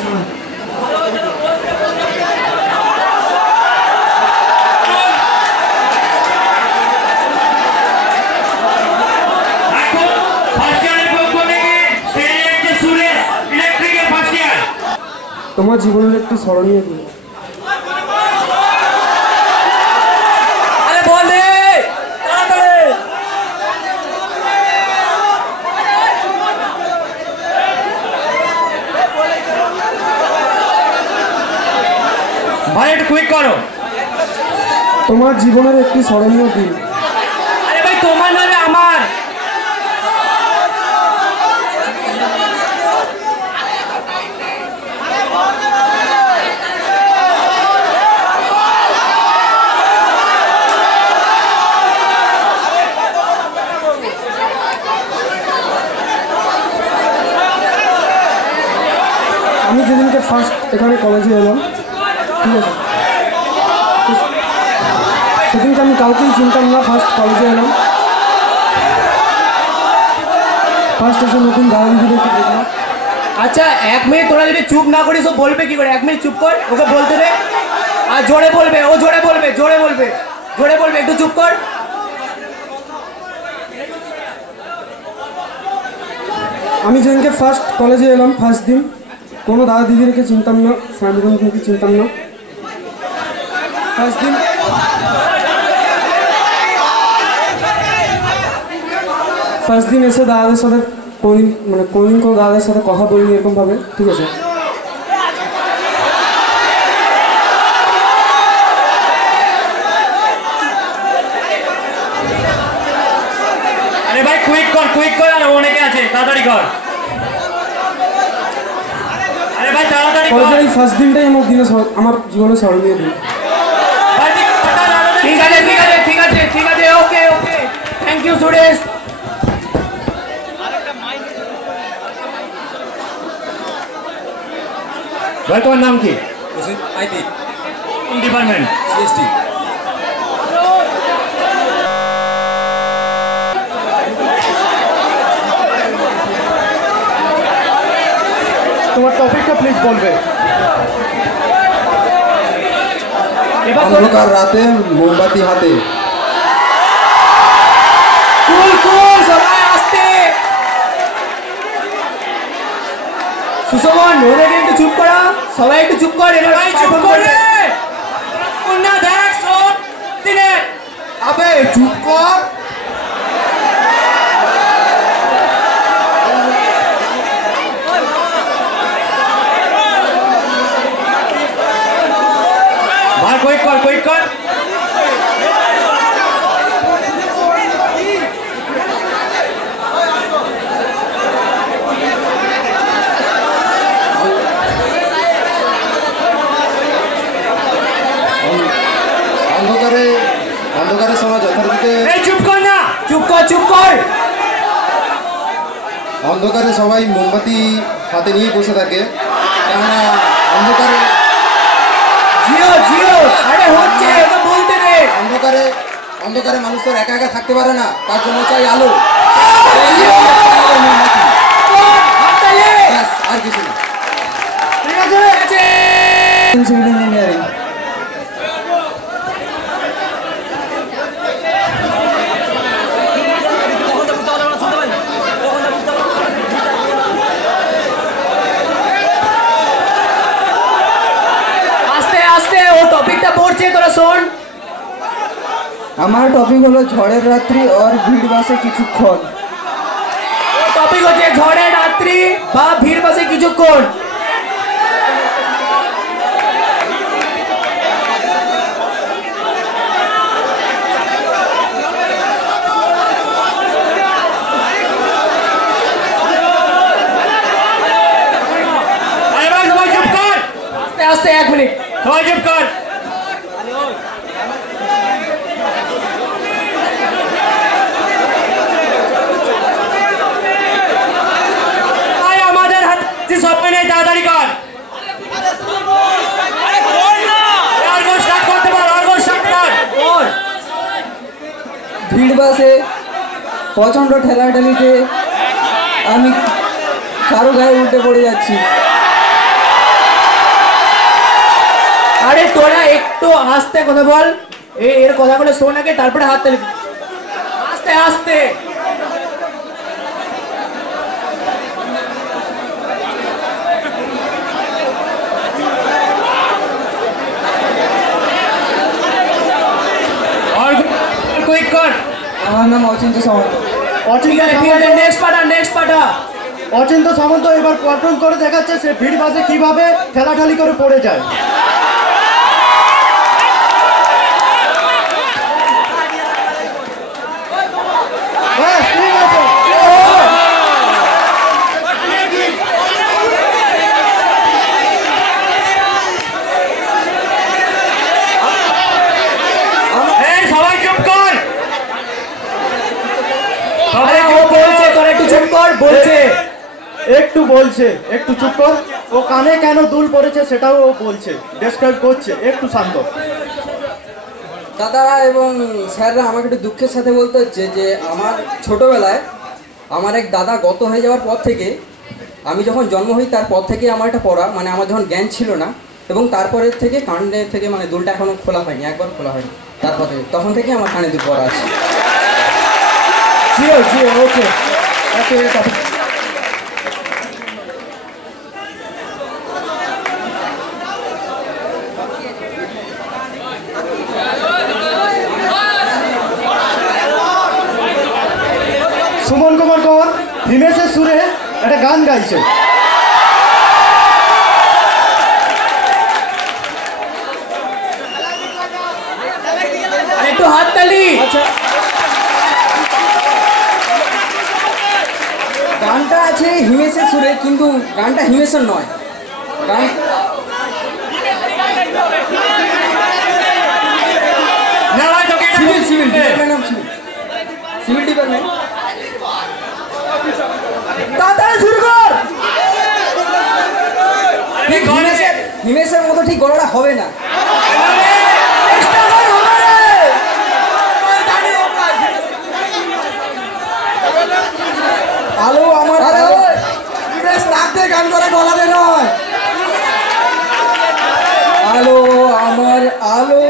তোমার জীবনের একটি স্মরণীয় দিন। আরে বলে তাড়াতাড়ি। ভাই একটু কুইক করো। তোমার জীবনের একটি স্মরণীয় দিন। আরে ভাই তোমার নয় আমার। আমি যেদিনকে ফার্স্ট এখানে কলেজে এলাম, ঠিক আছে, সেদিনকে আমি কাউকেই চিনতাম না। ফার্স্ট কলেজে এলাম, ফার্স্ট এসে নতুন দাদা দিদিদেরকে দেখলাম। আচ্ছা এক মিনিট, তোরা যদি চুপ না করিস ও বলবে কি করে? এক মিনিট চুপ কর, ওকে বলতে দে। আর জোরে বলবে, ও জোরে বলবে, জোরে বলবে, জোরে বলবে, একটু চুপ কর। আমি যেদিনকে ফার্স্ট কলেজে এলাম, ফার্স্ট দিন, কোনো দাদা দিদিদেরকে চিনতাম না, ফ্যামিলিকে চিনতাম না। ফার্স্ট দিন এসে দাদাদের সাথে কোনদিন কোনো দাদাদের সাথে কথা বলিনি এরকমভাবে, ঠিক আছে। আরে ভাই কুইক কর, আর অনেকে আছে, তাড়াতাড়ি কর। আরে ভাই তাড়াতাড়ি কর। কলেজের এই ফার্স্ট দিনটাই আমার জীবনে স্মরণীয় দিন। ঠিক আছে ঠিক আছে ঠিক আছে ঠিক আছে, ওকে ওকে, থ্যাংক ইউ সুরেশ। ভাই তোমার নাম কি? IT department CST. তোমার টপিকটা প্লিজ বলবে। অন্ধকার রাতে মোমবাতি হাতে। কুল কুল সবাই আসতে। সুশোভন ওরে কিন্তু চুপ করো, সবাই একটু চুপ কর। এবার চুপ করবে না, দেখ শোন দিনে আবে চুপ কর। ভাই কুইক কর, কুইক কর। অন্ধকারের সময় যথারীতিতে চুপ কর না, চুপ কর, চুপ কর। অন্ধকারে সবাই মোমবাতি হাতে নিয়ে বসে থাকে, কেননা অন্ধকারে জিও জিও আরে হচ্ছে এটা বলতে রে। অন্ধকারে মানুষ তো একা একা থাকতে পারে না, তার জন্য চাই আলো। আর কিছু না। ঠিক আছে, সিভিল ইঞ্জিনিয়ারিং। টপিকটা পড়ছে তোরা শোন। আমার টপিক হলো ঝড়ের রাত্রি আর ভিড় বাসে কিছুক্ষণ। টপিক হচ্ছে ঝড়ের রাত্রি বা ভিড় বাসে কিছুক্ষণ। সবাই চুপ কর, আস্তে আস্তে 1 মিনিট সবাই চুপ কর। আমাদের হাতে সব নেই, তাড়াতাড়ি কর। ভিড় বাসে প্রচণ্ড ঠেলাঠেলিতে আমি কারো গায়ে উল্টে পড়ে যাচ্ছি। আরে তোরা একটু আস্তে কথা বল, এর কথাগুলো শোন আগে, তারপরে হাত তালি। আস্তে আস্তে। কুইক কর। আমার নাম অচিন্ত সামন্ত। অচিন্ত সামন্ত এবার পারফর্ম করে দেখাচ্ছে সে ভিড় বাসে কিভাবে ঠেলাঠালি করে পড়ে যায়। সবাই চুপ কর। ও বলছে তোরা একটু চুপ কর, বলছে একটু বলছে একটু চুপ কর। ও কানে কেন দুল পড়েছে সেটাও ও বলছে, ডেসক্রাইব করছে, একটু শান্ত। দাদারা এবং স্যাররা আমাকে একটু দুঃখের সাথে বলতে হচ্ছে যে আমার ছোটোবেলায় আমার এক দাদা গত হয়ে যাওয়ার পর থেকে, আমি যখন জন্ম হই তারপর থেকে আমার একটা পড়া, মানে আমার যখন জ্ঞান ছিল না, এবং তারপরের থেকে কানে থেকে মানে দুলটা এখনও খোলা হয়নি, একবার খোলা হয়নি, তারপর থেকে তখন থেকে আমার কানে দুল পড়া আছে। জিও জিও ওকে ওকে। সুমন কুমার কর হিমেশের সুরে একটা গান গাইছে। একটু হাত তালি। গানটা আছে হিমেশের সুরে, কিন্তু গানটা হিমেশের নয়। গান সিভিল ডিপার্টমেন্ট, সিভিল ডিপার্টমেন্ট। তাড়াতাড়ি শুরু কর। হিমেশের মতো ঠিক গলাটা হবে না। আলো আমার গান করে গলাতে নয়। আলো আমার আলো।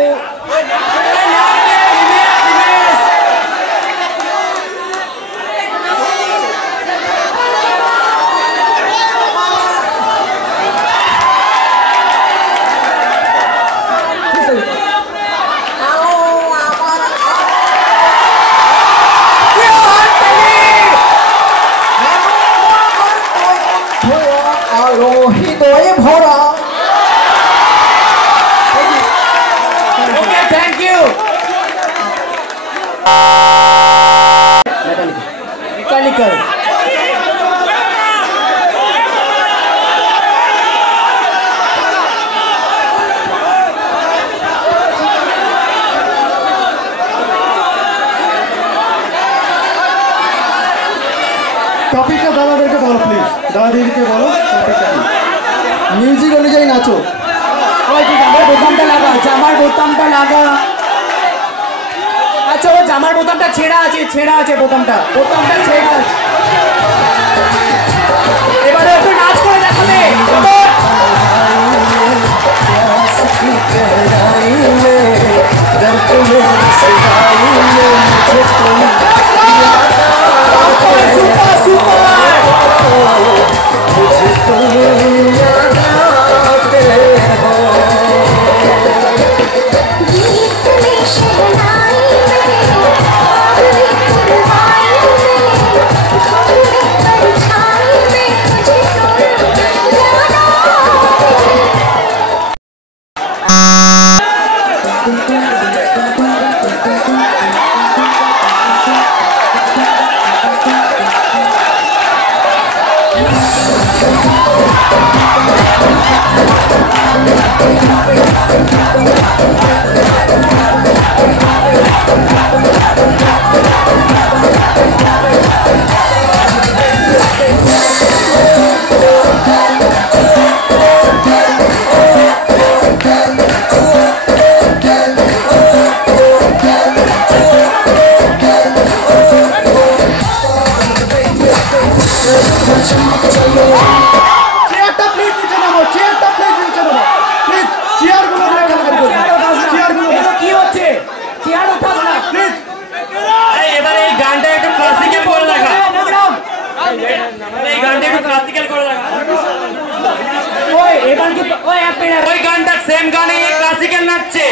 দাদা দিদিকে বলো মিউজিক অনুযায়ী নাচো। জামার বোতামটা লাগা, জামার বোতামটা লাগা। আচ্ছা ও জামার বোতামটা ছেঁড়া আছে বোতামটা ছেঁড়া আছে। এবারে একটু নাচ করে দেখাবে। ওই গানটা সেম গানে ক্লাসিক্যাল নাচছে।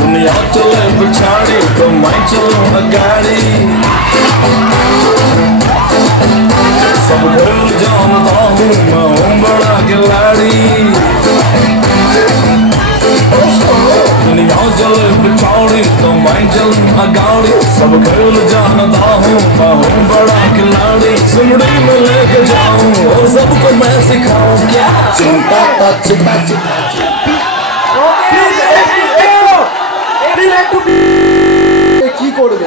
दुनिया चले पछाड़ी तो मैं चलूं अगाड़ी सब खेल जानता हूँ मैं हूँ बड़ा खिलाड़ी दुनिया चले पछाड़ी तो मैं चलूं अगाड़ी सब खेल जानता हूँ मैं हूँ बड़ा खिलाड़ी सुमड़ी में लेके जाऊँ और सबको मैं सिखाऊँ क्या चिंता चिंता কি করবে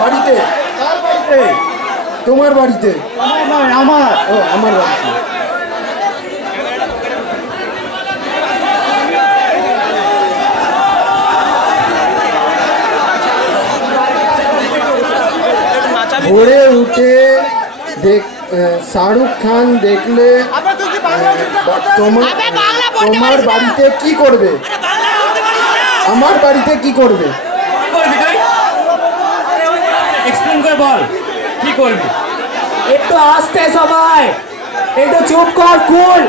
বাড়িতে? কার বাড়িতে? তোমার বাড়িতে? আমার আমার বাড়িতে। ভোরে উঠে শাহরুখ খান দেখলে তোমার বাড়িতে কি করবে? আমার বাড়িতে কি করবে? এক্সপ্লেন করে বল কি করবি। একটু আস্তে সবাই, একটু চুপ কর, কুল।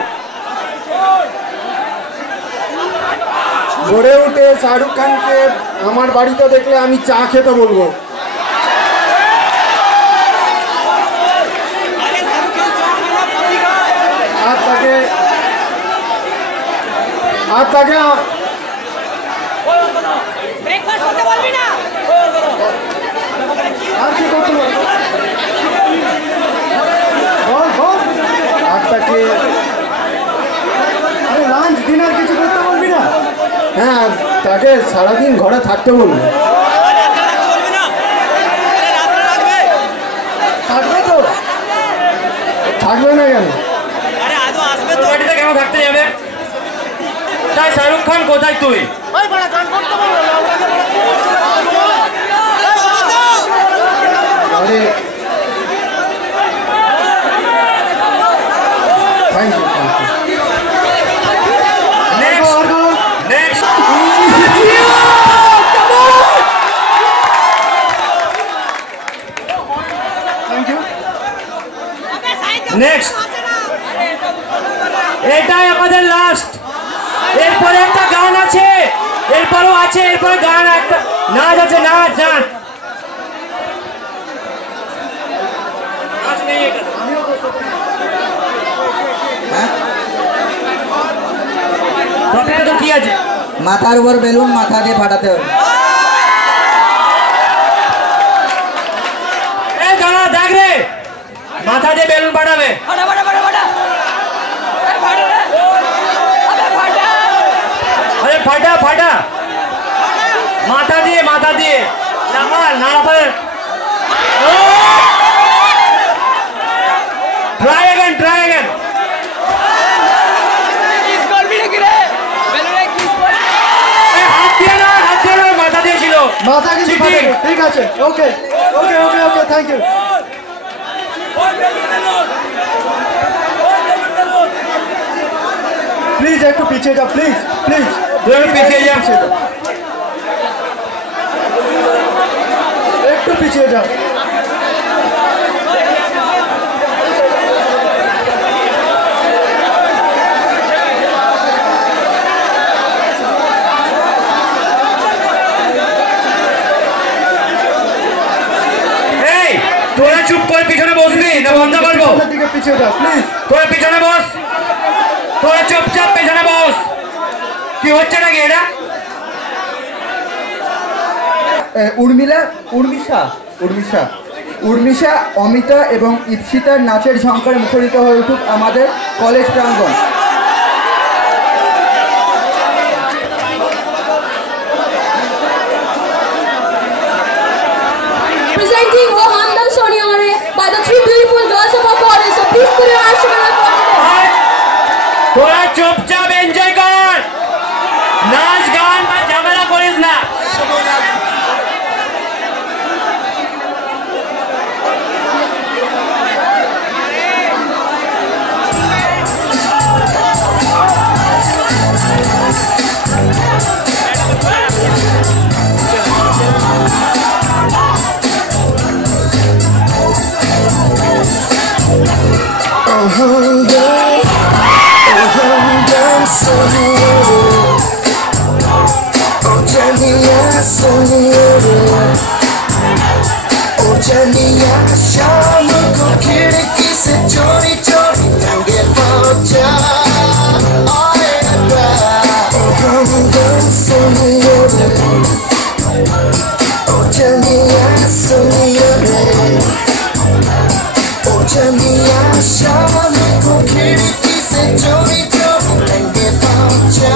ভোরে উঠে শাহরুখ খানকে আমার বাড়িতে দেখলে আমি চা খেতে বলবো। আর তাকে ব্রেকফাস্ট করতে বলবি না? আর কি করতে বল? আর তাকে আরে লাঞ্চ ডিনার কিছু করতে বলবি না? হ্যাঁ, তাকে সারাদিন ঘরে থাকতে বলবি। থাকবে তো? থাকবে না কেন? বাড়িতে কেন থাকতে যাবে? তাই শাহরুখ খান কোথায় তুই? আরে থ্যাংক ইউ নেক্সট। এটাই আমাদের লাস্ট। এরপরে একটা গান আছে, এরপরও আছে, এরপরে গান একটা নাচ আছে, নাচ নাচ কি আছে? মাথার উপর বেলুন মাথা দিয়ে ফাটাতে হবে। মাথা দিয়ে বেলুন ফাটাবে। আরে ফাটা ফাটা মাথা দিয়ে না পারে। ট্রাই अगेन হাত দিয়ে না মাথা দিয়েছিল। মাথা কিছু ফাটেনি, ঠিক আছে, ওকে ওকে ওকে ওকে, থ্যাংক ইউ। প্লিজ একটু পিছিয়ে যাও, প্লিজ প্লিজ পিছিয়ে যাও, একটু পিছিয়ে যাও। তোরা চুপ করে পিছনে বসবি না বন্ধ করবো? দিকে পিছিয়ে যাও প্লিজ। তোরা পিছনে বস, তোরা চুপচাপ পিছনে বস। কি হচ্ছে নাকি এটা? উর্মিশা, অমিতা এবং ইপসিতার নাচের ঝঙ্কারে মুখরিত হয়ে উঠুক আমাদের কলেজ প্রাঙ্গণ। Presenting O Hamdam Soniore by the three beautiful girls of our college. So please put your hands together for them. তোরা চুপচাপ এনজয় কর, নাচ গান বা ঝামেলা করিস না। शाम को खिड़की से चोरी चोरी रंगे पहुंचा सुनियो रे, ओ चलिया सुनियो रे, ओ चलिया शाम को खिड़की से चोरी चोरी रंगे पहुंचा।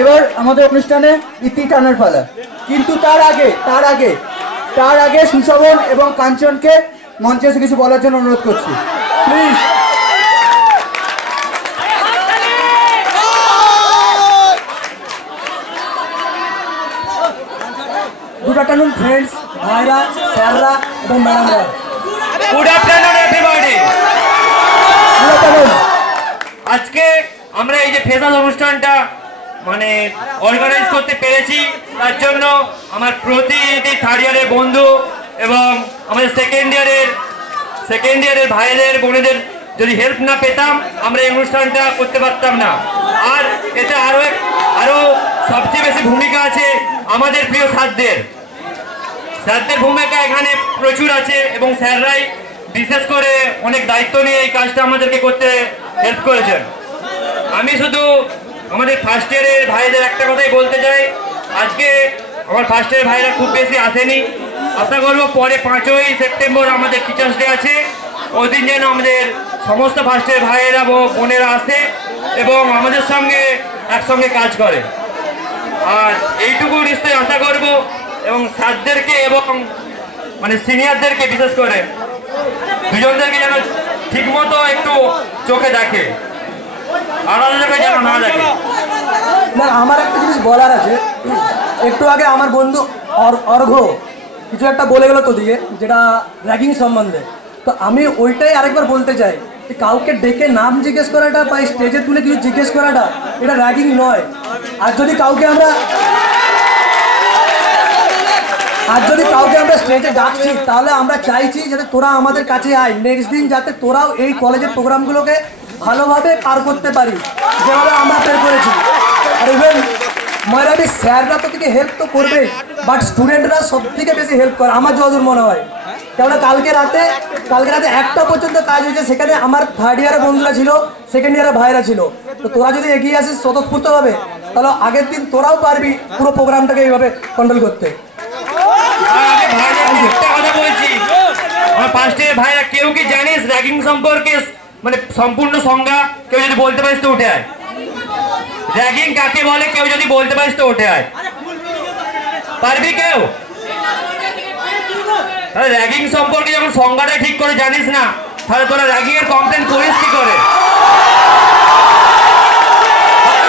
এবার আমাদের অনুষ্ঠানে ইতি টানার পালা, কিন্তু তার আগে সুশোভন এবং কাঞ্চনকে মঞ্চে এসে কিছু বলার জন্য অনুরোধ করছি, প্লিজ। গুড আফটারনুন ফ্রেন্ডস, ভাইরা, স্যাররা এবং ম্যাডামরা। Good afternoon everybody. Good afternoon. আজকে আমরা এই যে ফেসাস অনুষ্ঠানটা মানে অর্গানাইজ করতে পেরেছি, তার জন্য আমার প্রতিটি থার্ড ইয়ারের বন্ধু এবং আমাদের সেকেন্ড ইয়ারের ভাইদের বোনেদের যদি হেল্প না পেতাম আমরা এই অনুষ্ঠানটা করতে পারতাম না। আর এতে আরো সবচেয়ে বেশি ভূমিকা আছে আমাদের প্রিয় স্যারদের ভূমিকা এখানে প্রচুর আছে, এবং স্যাররাই বিশেষ করে অনেক দায়িত্ব নিয়ে এই কাজটা আমাদেরকে করতে হেল্প করেছেন। আমি শুধু আমাদের ফার্স্ট ইয়ারের ভাইদের একটা কথাই বলতে চাই, আজকে আমার ফার্স্ট ইয়ারের ভাইরা খুব বেশি আসেনি, আশা করবো পরে 5ই সেপ্টেম্বর আমাদের টিচার্স ডে আছে, ওই দিন যেন আমাদের সমস্ত ফার্স্ট ইয়ারের ভাইয়েরা বোনেরা আসে এবং আমাদের সঙ্গে একসঙ্গে কাজ করে। আর এইটুকু নিশ্চয়ই আশা করব, এবং স্যারদেরকে এবং মানে সিনিয়রদেরকে বিশেষ করে দুজনদেরকে যেন ঠিকমতো একটু চোখে দেখে, আলাদা জায়গায় যেন না দেখে। না, আমার একটা জিনিস বলার আছে। একটু আগে আমার বন্ধু অর্ঘ কিছু একটা বলে গেল তোদিকে, যেটা র্যাগিং সম্বন্ধে। তো আমি ওইটাই আরেকবার বলতে চাই, কাউকে ডেকে নাম জিজ্ঞেস করাটা বা স্টেজে তুলে কিছু জিজ্ঞেস করাটা এটা র্যাগিং নয়। আর যদি কাউকে আমরা স্টেজে ডাকছি, তাহলে আমরা চাইছি যাতে তোরা আমাদের কাছে আয়, নেক্সট দিন যাতে তোরাও এই কলেজের প্রোগ্রামগুলোকে ভালোভাবে পার করতে পারি যেভাবে আমরা পার করেছি। আর ইভেন ময়রাবি স্যাররা তো থেকে হেল্প তো করবে, বাট স্টুডেন্টরা সব থেকে বেশি হেল্প করে আমার যতদূর মনে হয়। কেননা কালকে রাতে 1টা পর্যন্ত কাজ হয়েছে, সেখানে আমার থার্ড ইয়ারের বন্ধুরা ছিল, সেকেন্ড ইয়ারের ভাইরা ছিল। তো তোরা যদি এগিয়ে আসিস স্বতঃস্ফূর্তভাবে, তাহলে আগের দিন তোরাও পারবি পুরো প্রোগ্রামটাকে এইভাবে কন্ট্রোল করতে। আমার ফার্স্ট ইয়ার ভাইরা কেউ কি জানিস র্যাগিং সম্পর্কে মানে সম্পূর্ণ সংজ্ঞা? কেউ যদি বলতে পারিস তো উঠে আয়। র্যাগিং কাকে বলে কেউ যদি বলতে পারিস তো উঠে আয়। পারবি কেউ? তাহলে র্যাগিং সম্পর্কে যখন সংজ্ঞাটা ঠিক করে জানিস না, তাহলে তোরা র্যাগিং এর কমপ্লেন করিস কি করে?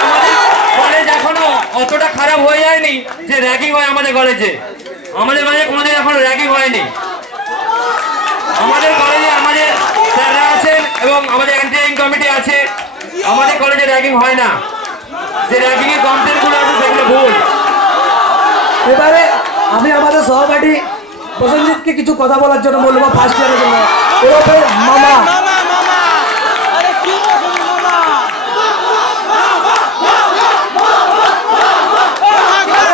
আমাদের কলেজ এখনো অতটা খারাপ হয়ে যায়নি যে র্যাগিং হয় আমাদের কলেজে। আমাদের কলেজে কোনোদিন এখনো র্যাগিং হয়নি। আমাদের কলেজে আমাদের স্যাররা আছেন এবং আমাদের অ্যান্টি র্যাগিং কমিটি আছে, আমাদের কলেজে র্যাগিং হয় না। যে র্যাগিং এর কমপ্লেনগুলো আছে সেগুলো ভুল। এবারে আমি আমাদের সহপাঠী প্রসেনজিৎকে কিছু কথা বলার জন্য বলবো, ফার্স্ট ইয়ারের জন্য। ওরফে মামা।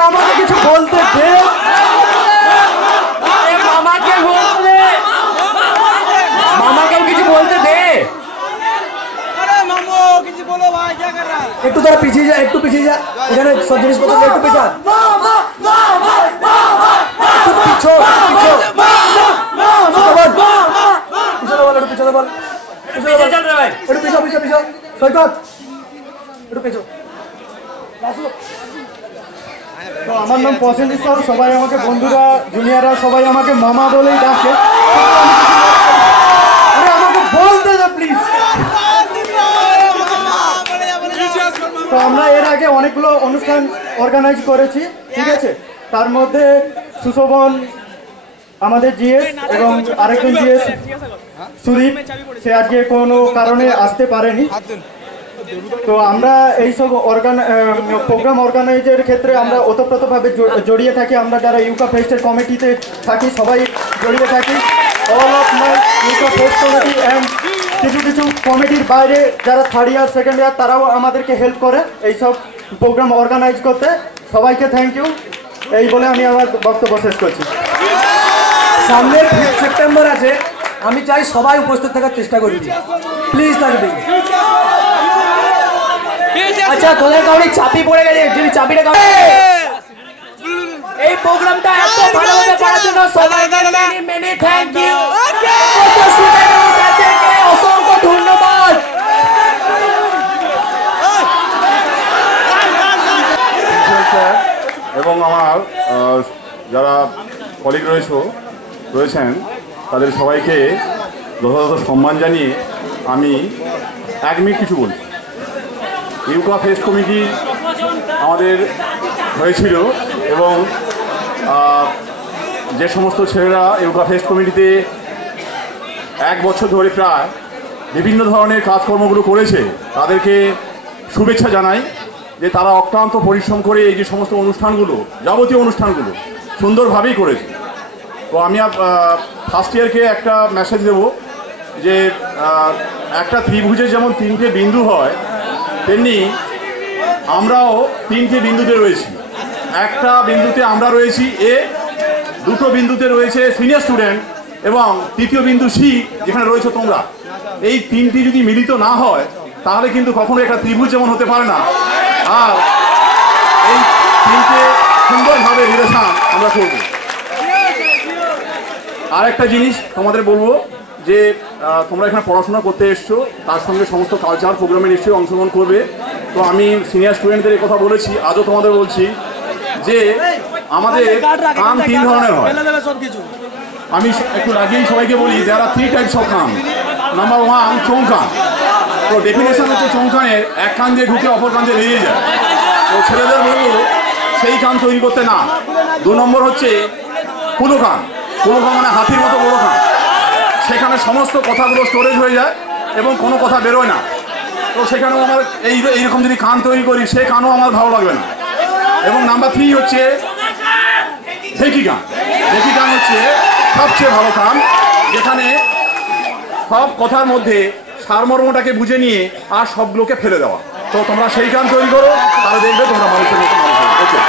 আমাকে কিছু বলতে দে। মামাকেও কিছু বলতে দে। একটু তোরা পিছিয়ে যা, একটু পিছিয়ে যা, এখানে সব জিনিসপত্র একটু পিছা, তো আমার নাম প্রসেনজিৎ স্যার, সবাই আমাকে বন্ধুরা জুনিয়ররা সবাই আমাকে মামা বলেই ডাকে। আমাকে বলতে দে প্লিজ। তো আমরা এর আগে অনেকগুলো অনুষ্ঠান অর্গানাইজ করেছি, ঠিক আছে? তার মধ্যে সুশোভন, আমাদের জিএস এবং আরেকজন জিএস সুদীপ, সে আজকে কোনো কারণে আসতে পারেনি। তো আমরা এইসব প্রোগ্রাম অর্গানাইজের ক্ষেত্রে আমরা ওতপ্রোতভাবে জড়িয়ে থাকি। আমরা যারা ইউকা ফেস্টের কমিটিতে থাকি সবাই জড়িয়ে থাকি। অল অফ মাই ইউকা ফেস্ট কমিটি অ্যান্ড কিছু কমিটির বাইরে যারা থার্ড ইয়ার সেকেন্ড ইয়ার তারাও আমাদেরকে হেল্প করে এইসব প্রোগ্রাম অর্গানাইজ করতে। সবাইকে থ্যাংক ইউ। এই বলে আমি আমার বক্তব্য শেষ করছি। সামনে 5 সেপ্টেম্বর আছে, আমি চাই সবাই উপস্থিত থাকার চেষ্টা করি, প্লিজ থাকবে। আচ্ছা, তোদের কাউরি চাপি পড়ে গেছে, যদি চাপিটা এই প্রোগ্রামটা এত ভালোভাবে করার জন্য সবাইকে মেনি থ্যাংক ইউ। অসংখ্য ধন্যবাদ। কলিগ রয়েছেন তাদের সবাইকে যথাযথ সম্মান জানিয়ে আমি 1 মিনিট কিছু বলছি। ইউকা ফেস্ট কমিটি আমাদের হয়েছিল এবং যে সমস্ত ছেলেরা ইউকা ফেস্ট কমিটিতে 1 বছর ধরে প্রায় বিভিন্ন ধরনের কাজকর্মগুলো করেছে তাদেরকে শুভেচ্ছা জানাই যে তারা অক্লান্ত পরিশ্রম করে এই যে সমস্ত অনুষ্ঠানগুলো যাবতীয় অনুষ্ঠানগুলো সুন্দরভাবেই করেছে। তো আমি ফার্স্ট ইয়ারকে একটা মেসেজ দেব যে একটা ত্রিভুজে যেমন 3টে বিন্দু হয় তেমনি আমরাও 3টে বিন্দুতে রয়েছি। একটা বিন্দুতে আমরা রয়েছি এ, 2টো বিন্দুতে রয়েছে সিনিয়র স্টুডেন্ট এবং 3য় বিন্দু সি যেখানে রয়েছে তোমরা। এই 3টি যদি মিলিত না হয় তাহলে কিন্তু কখনো একটা ত্রিভুজ যেমন হতে পারে না। আর এই 3টে সুন্দরভাবে রিলেশন আমরা করব। আর একটা জিনিস তোমাদের বলবো যে তোমরা এখানে পড়াশোনা করতে এসছো, তার সঙ্গে সমস্ত কালচার প্রোগ্রামে নিশ্চয়ই অংশগ্রহণ করবে। তো আমি সিনিয়র স্টুডেন্টদের এই কথা বলেছি, আজও তোমাদের বলছি যে আমাদের কান 3 ধরনের হয়। আমি একটু আগেই সবাইকে বলি দেয়ার আর 3 টাইপস অফ কান। নাম্বার 1 চোং কান। তো ডেফিনেশন হচ্ছে চোং কানের এক কান দিয়ে ঢুকে অপর কান দিয়ে বেরিয়ে যায়। তো ছেলেদের বলবো সেই কান তৈরি করতে না। 2 নম্বর হচ্ছে কুলো কান। কুলো কান মানে হাতির মতো বড় কান, সেখানে সমস্ত কথাগুলো স্টোরেজ হয়ে যায় এবং কোনো কথা বেরোয় না। তো সেখানেও আমার এইরকম যদি কান তৈরি করি সে কানও আমার ভালো লাগবে না। এবং নাম্বার 3 হচ্ছে ঢেকি কান। ঢেকি কান হচ্ছে সবচেয়ে ভালো কান, যেখানে সব কথার মধ্যে সারমর্মটাকে বুঝে নিয়ে আর সবগুলোকে ফেলে দেওয়া। তো তোমরা সেই কান তৈরি করো, তাহলে দেখবে তোমরা মানুষের মতো মানুষ হবে। ওকে,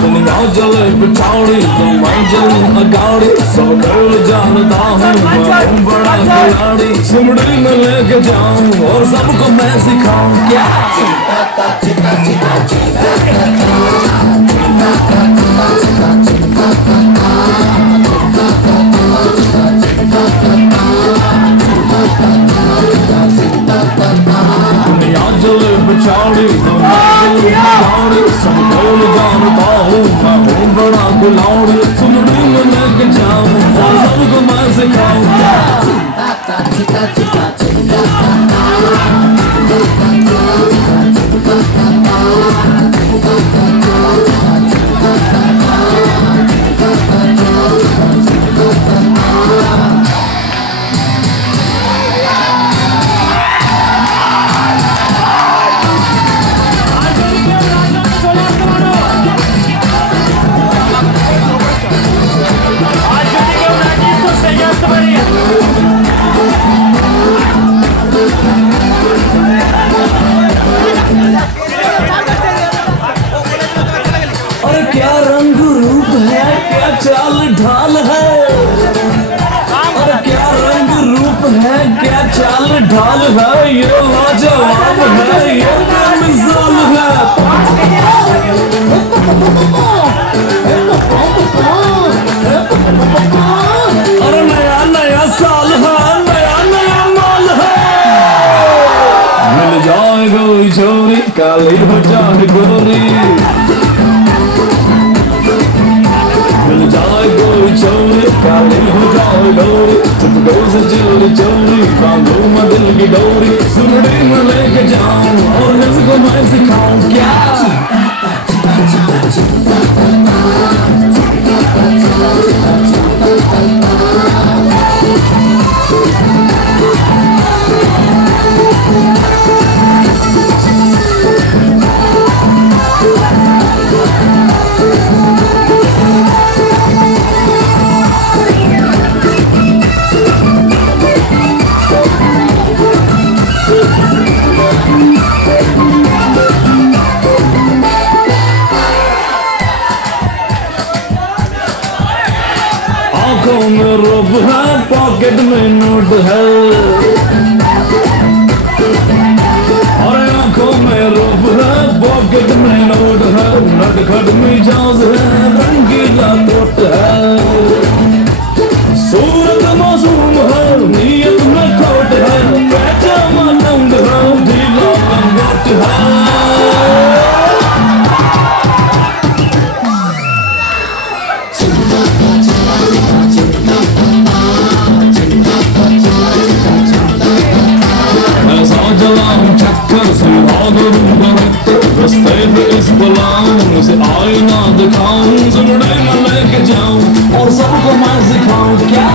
दुनिया जले बिछाड़ी तो मैं जलूं अगाड़ी सब खेल जानता हूँ मैं हूँ बड़ा खिलाड़ी सिमड़ी में लेके जाऊँ और सबको मैं सिखाऊँ क्या दुनिया जले बिछाड़ी तो मैं जलूं अगाड़ी सब खेल जानता हूँ मैं हूँ बड़ा खिलाड़ी सिमड़ी में लेके जाऊँ और सबको मैं सिखाऊँ क्या अरे क्या रंग रूप है, क्या चाल ढाल है, अरे क्या रंग रूप है, क्या चाल ढाल है, ये लाजवाब है, ये बेमिसाल है। अरे नया नया साल है, नया नया माल है, मिल जाए कोई छोरी काली हो जाए गोरी, मिल जाए कोई छोरी काली हो जाए गोरी, चुपके से चोरी चोरी बांधो मैं दिल की डोरी, सुनड़ी में लेके जाऊं और इसको मैं सिखाऊं क्या आंखों में रूप है, पॉकेट में नोट है, और आंखों में रूप है, पॉकेट में नोट है, नटखट मिजाज है, रंगीला कोट है, सूरत में क्या करूँगा रास्ते पे इस बुलाऊं से आईना दिखाऊं ज़िंदगी में लेके जाऊं और सबको मैं सिखाऊं क्या